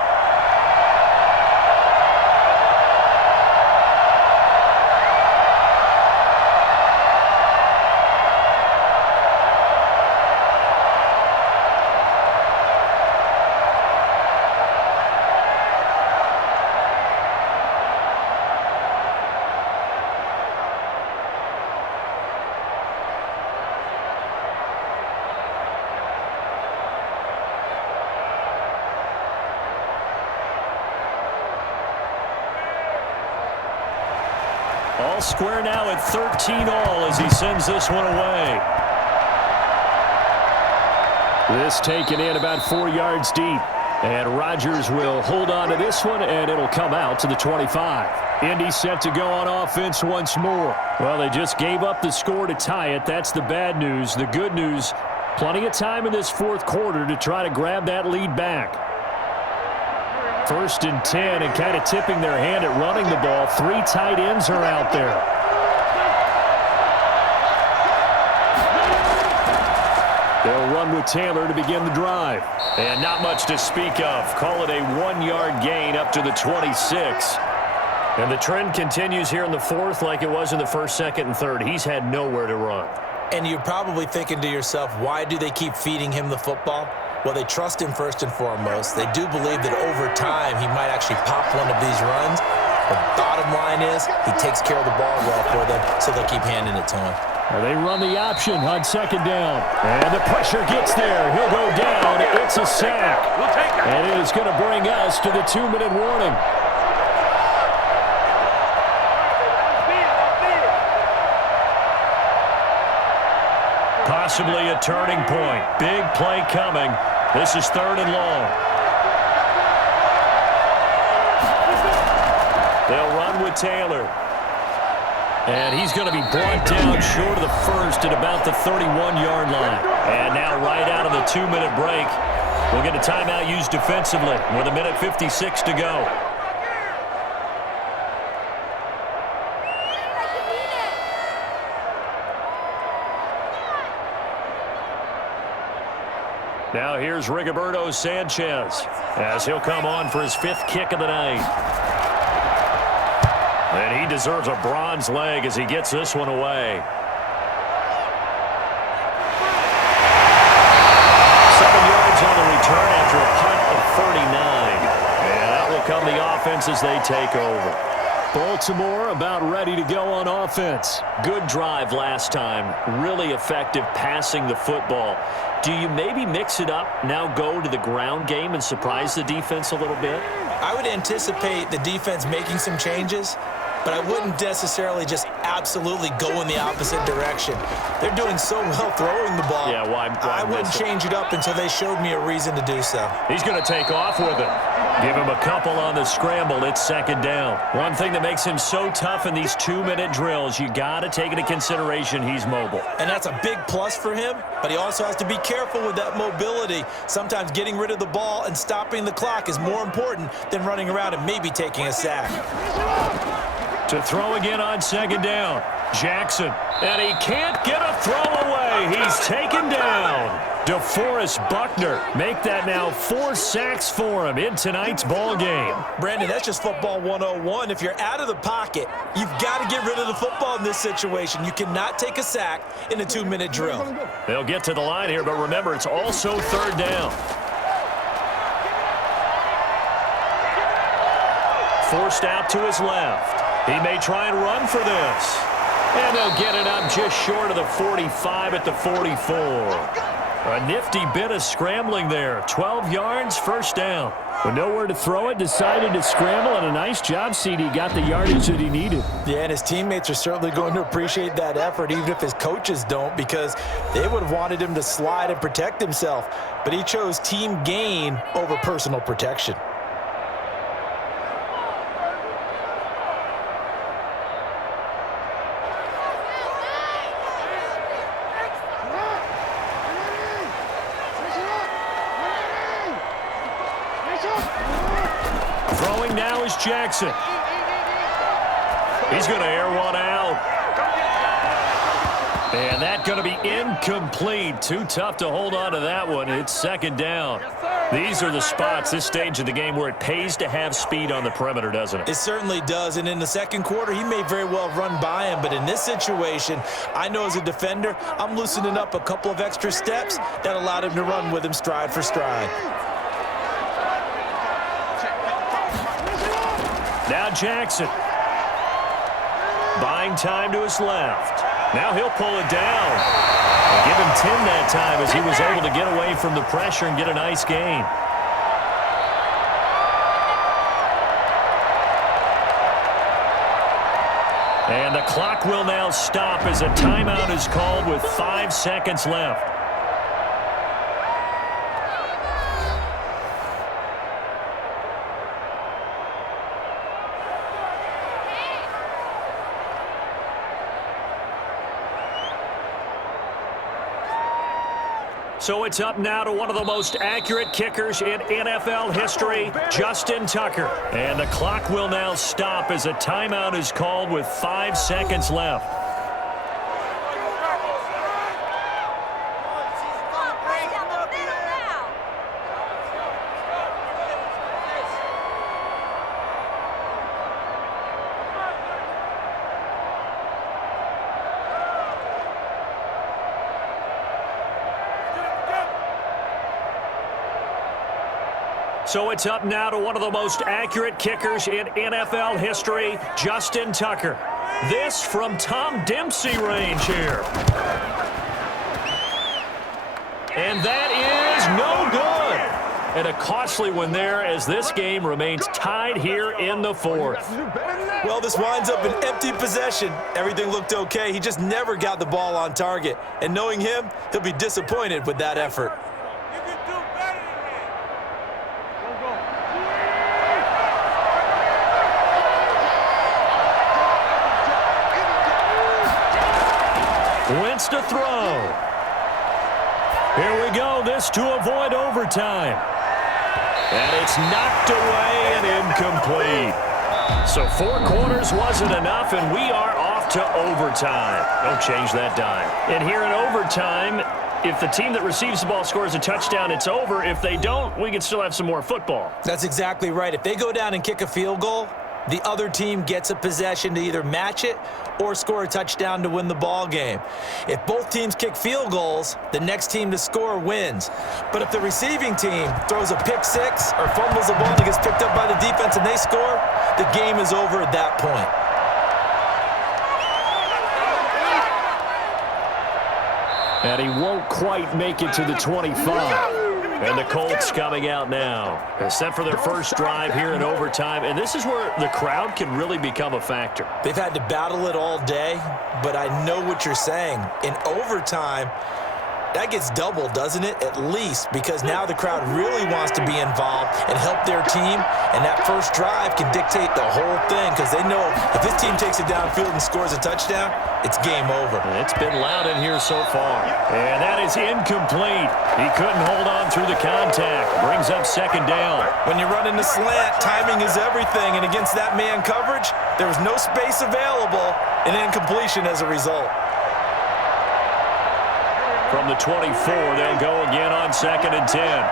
All square now at 13 all as he sends this one away. This taken in about 4 yards deep. And Rodgers will hold on to this one, and it'll come out to the 25. Indy set to go on offense once more. Well, they just gave up the score to tie it. That's the bad news. The good news, plenty of time in this fourth quarter to try to grab that lead back. First and 10, and kind of tipping their hand at running the ball. 3 tight ends are out there. They'll run with Taylor to begin the drive. And not much to speak of. Call it a 1-yard gain up to the 26. And the trend continues here in the fourth like it was in the first, second, and third. He's had nowhere to run. And you're probably thinking to yourself, why do they keep feeding him the football? Well, they trust him first and foremost. They do believe that over time he might actually pop one of these runs. But bottom line is he takes care of the ball well for them, so they'll keep handing it to him. They run the option on second down. And the pressure gets there. He'll go down. It's a sack. And it is going to bring us to the 2-minute warning. Possibly a turning point. Big play coming. This is 3rd and long. They'll run with Taylor. And he's going to be brought down short of the first at about the 31-yard line. And now right out of the 2-minute break, we'll get a timeout used defensively with 1:56 to go. Now here's Rigoberto Sanchez as he'll come on for his 5th kick of the night. And he deserves a bronze leg as he gets this one away. 7 yards on the return after a punt of 39. And out will come the offense as they take over. Baltimore about ready to go on offense. Good drive last time. Really effective passing the football. Do you maybe mix it up, now go to the ground game and surprise the defense a little bit? I would anticipate the defense making some changes, but I wouldn't necessarily just absolutely go in the opposite direction. They're doing so well throwing the ball. Yeah, why I wouldn't change it up until they showed me a reason to do so. He's going to take off with it. Give him a couple on the scramble. It's 2nd down. One thing that makes him so tough in these 2-minute drills, you got to take into consideration he's mobile. And that's a big plus for him, but he also has to be careful with that mobility. Sometimes getting rid of the ball and stopping the clock is more important than running around and maybe taking a sack. To throw again on 2nd down. Jackson. And he can't get a throw away. He's taken down. DeForest Buckner. Make that now 4 sacks for him in tonight's ball game. Brandon, that's just football 101. If you're out of the pocket, you've got to get rid of the football in this situation. You cannot take a sack in a 2-minute drill. They'll get to the line here, but remember, it's also 3rd down. Forced out to his left. He may try and run for this. And they'll get it up just short of the 45 at the 44. A nifty bit of scrambling there. 12 yards, 1st down. With nowhere to throw it, decided to scramble, and a nice job, CD. Got the yardage that he needed. Yeah, and his teammates are certainly going to appreciate that effort, even if his coaches don't, because they would have wanted him to slide and protect himself. But he chose team gain over personal protection. Throwing now is Jackson. He's going to air one out. And that's going to be incomplete. Too tough to hold on to that one. It's 2nd down. These are the spots, this stage of the game, where it pays to have speed on the perimeter, doesn't it? It certainly does. And in the 2nd quarter, he may very well run by him. But in this situation, I know as a defender, I'm loosening up a couple of extra steps that allowed him to run with him stride for stride. Now Jackson. Buying time to his left. Now he'll pull it down. And give him 10 that time as he was able to get away from the pressure and get a nice gain. And the clock will now stop as a timeout is called with 5 seconds left. So it's up now to one of the most accurate kickers in NFL history, Justin Tucker. And the clock will now stop as a timeout is called with 5 seconds left. So it's up now to one of the most accurate kickers in NFL history, Justin Tucker. This from Tom Dempsey range here. And that is no good. And a costly one there as this game remains tied here in the fourth. Well, this winds up an empty possession. Everything looked okay. He just never got the ball on target. And knowing him, he'll be disappointed with that effort. Wentz to throw. Here we go. This to avoid overtime. And it's knocked away and incomplete. So 4 quarters wasn't enough, and we are off to overtime. Don't change that dime. And here in overtime, if the team that receives the ball scores a touchdown, it's over. If they don't, we can still have some more football. That's exactly right. If they go down and kick a field goal, the other team gets a possession to either match it or score a touchdown to win the ball game. If both teams kick field goals, the next team to score wins. But if the receiving team throws a pick six or fumbles the ball and it gets picked up by the defense and they score, the game is over at that point. And he won't quite make it to the 25. And the Colts coming out now. They're set for their first drive here in overtime. And this is where the crowd can really become a factor. They've had to battle it all day, but I know what you're saying. In overtime, that gets doubled, doesn't it? At least, because now the crowd really wants to be involved and help their team, and that first drive can dictate the whole thing because they know if this team takes it downfield and scores a touchdown, it's game over. And it's been loud in here so far. And that is incomplete. He couldn't hold on through the contact. Brings up second down. When you're running the slant, timing is everything, and against that man coverage, there was no space available, and incompletion as a result. From the 24, they'll go again on 2nd and 10.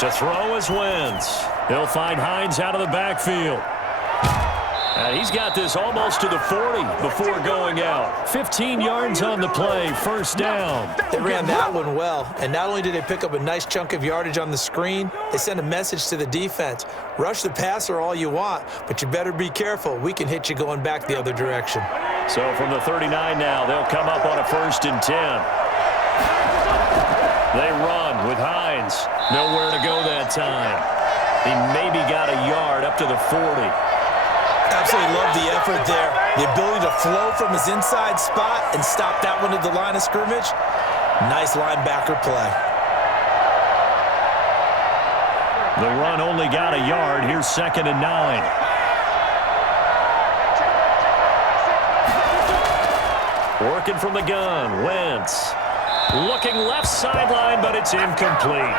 To throw is Wentz. He'll find Hines out of the backfield. And he's got this almost to the 40 before going out. 15 yards on the play, first down. They ran that one well, and not only did they pick up a nice chunk of yardage on the screen, they sent a message to the defense. Rush the passer all you want, but you better be careful. We can hit you going back the other direction. So from the 39 now, they'll come up on a 1st and 10. They run with Hines. Nowhere to go that time. He maybe got a yard up to the 40. Absolutely love the effort there. The ability to flow from his inside spot and stop that one at the line of scrimmage. Nice linebacker play. The run only got a yard. Here's 2nd and 9. Working from the gun, Wentz. Looking left sideline, but it's incomplete.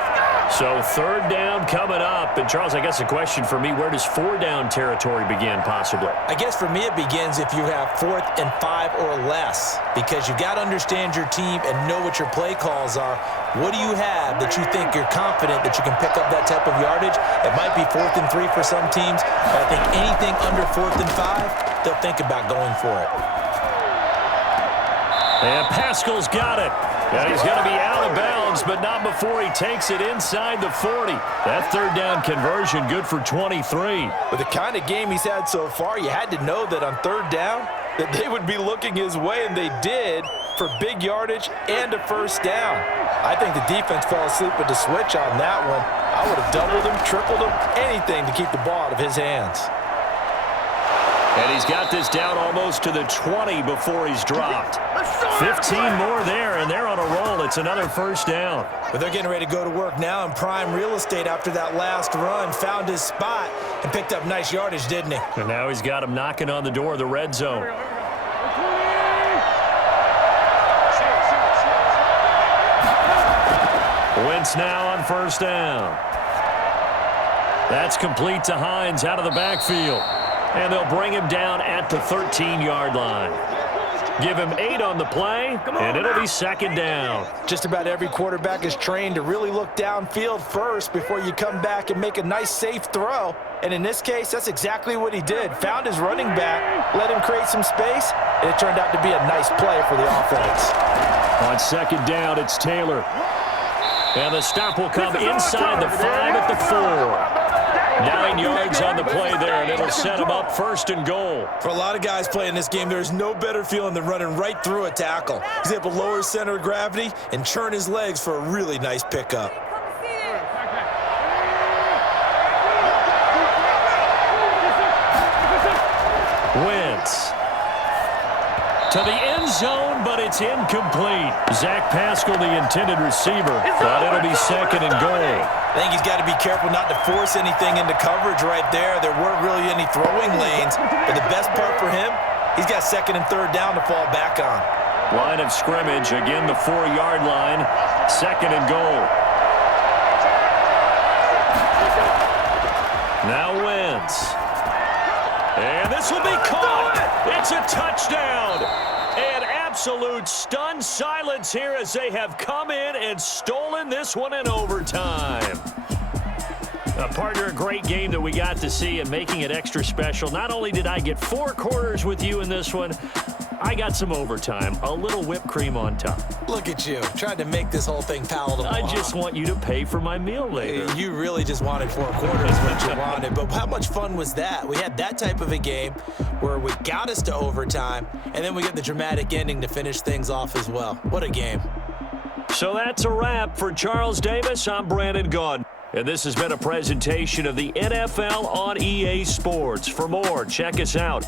So 3rd down coming up. And, Charles, I guess the question for me, where does 4-down territory begin possibly? I guess for me it begins if you have 4th and 5 or less, because you've got to understand your team and know what your play calls are. What do you have that you think you're confident that you can pick up that type of yardage? It might be 4th and 3 for some teams, but I think anything under 4th and 5, they'll think about going for it. And Pascal's got it. And he's going to be out of bounds, but not before he takes it inside the 40. That 3rd down conversion good for 23. With the kind of game he's had so far, you had to know that on 3rd down that they would be looking his way, and they did, for big yardage and a 1st down. I think the defense fell asleep with the switch on that one. I would have doubled him, tripled him, anything to keep the ball out of his hands. And he's got this down almost to the 20 before he's dropped. 15 more there, and they're on a roll. It's another 1st down. But they're getting ready to go to work now in prime real estate after that last run. Found his spot and picked up nice yardage, didn't he? And now he's got him knocking on the door of the red zone. Wentz now on 1st down. That's complete to Hines out of the backfield. And they'll bring him down at the 13-yard line. Give him 8 on the play, and it'll be 2nd down. Just about every quarterback is trained to really look downfield first before you come back and make a nice, safe throw. And in this case, that's exactly what he did. Found his running back, let him create some space, and it turned out to be a nice play for the offense. On 2nd down, it's Taylor. And the stop will come inside the 5 at the 4. 9 yards on the play there, and it'll set him up 1st and goal. For a lot of guys playing this game, there's no better feeling than running right through a tackle. He's able to lower his center of gravity and churn his legs for a really nice pickup. Wentz to the end zone, but it's incomplete. Zach Pascal, the intended receiver, thought it'll be 2nd and goal. I think he's got to be careful not to force anything into coverage right there. There weren't really any throwing lanes, but the best part for him, he's got 2nd and 3rd down to fall back on. Line of scrimmage, again the 4-yard line, 2nd and goal. Now Wentz. And this will be caught. It's a touchdown. And absolute stunned silence here as they have come in and stolen this one in overtime. Partner, a great game that we got to see and making it extra special. Not only did I get 4 quarters with you in this one, I got some overtime, a little whipped cream on top. Look at you, trying to make this whole thing palatable. I just want you to pay for my meal later. You really just wanted 4 quarters what you wanted, but how much fun was that? We had that type of a game where we got us to overtime, and then we get the dramatic ending to finish things off as well. What a game. So that's a wrap for Charles Davis. I'm Brandon Gaudin. And this has been a presentation of the NFL on EA Sports. For more, check us out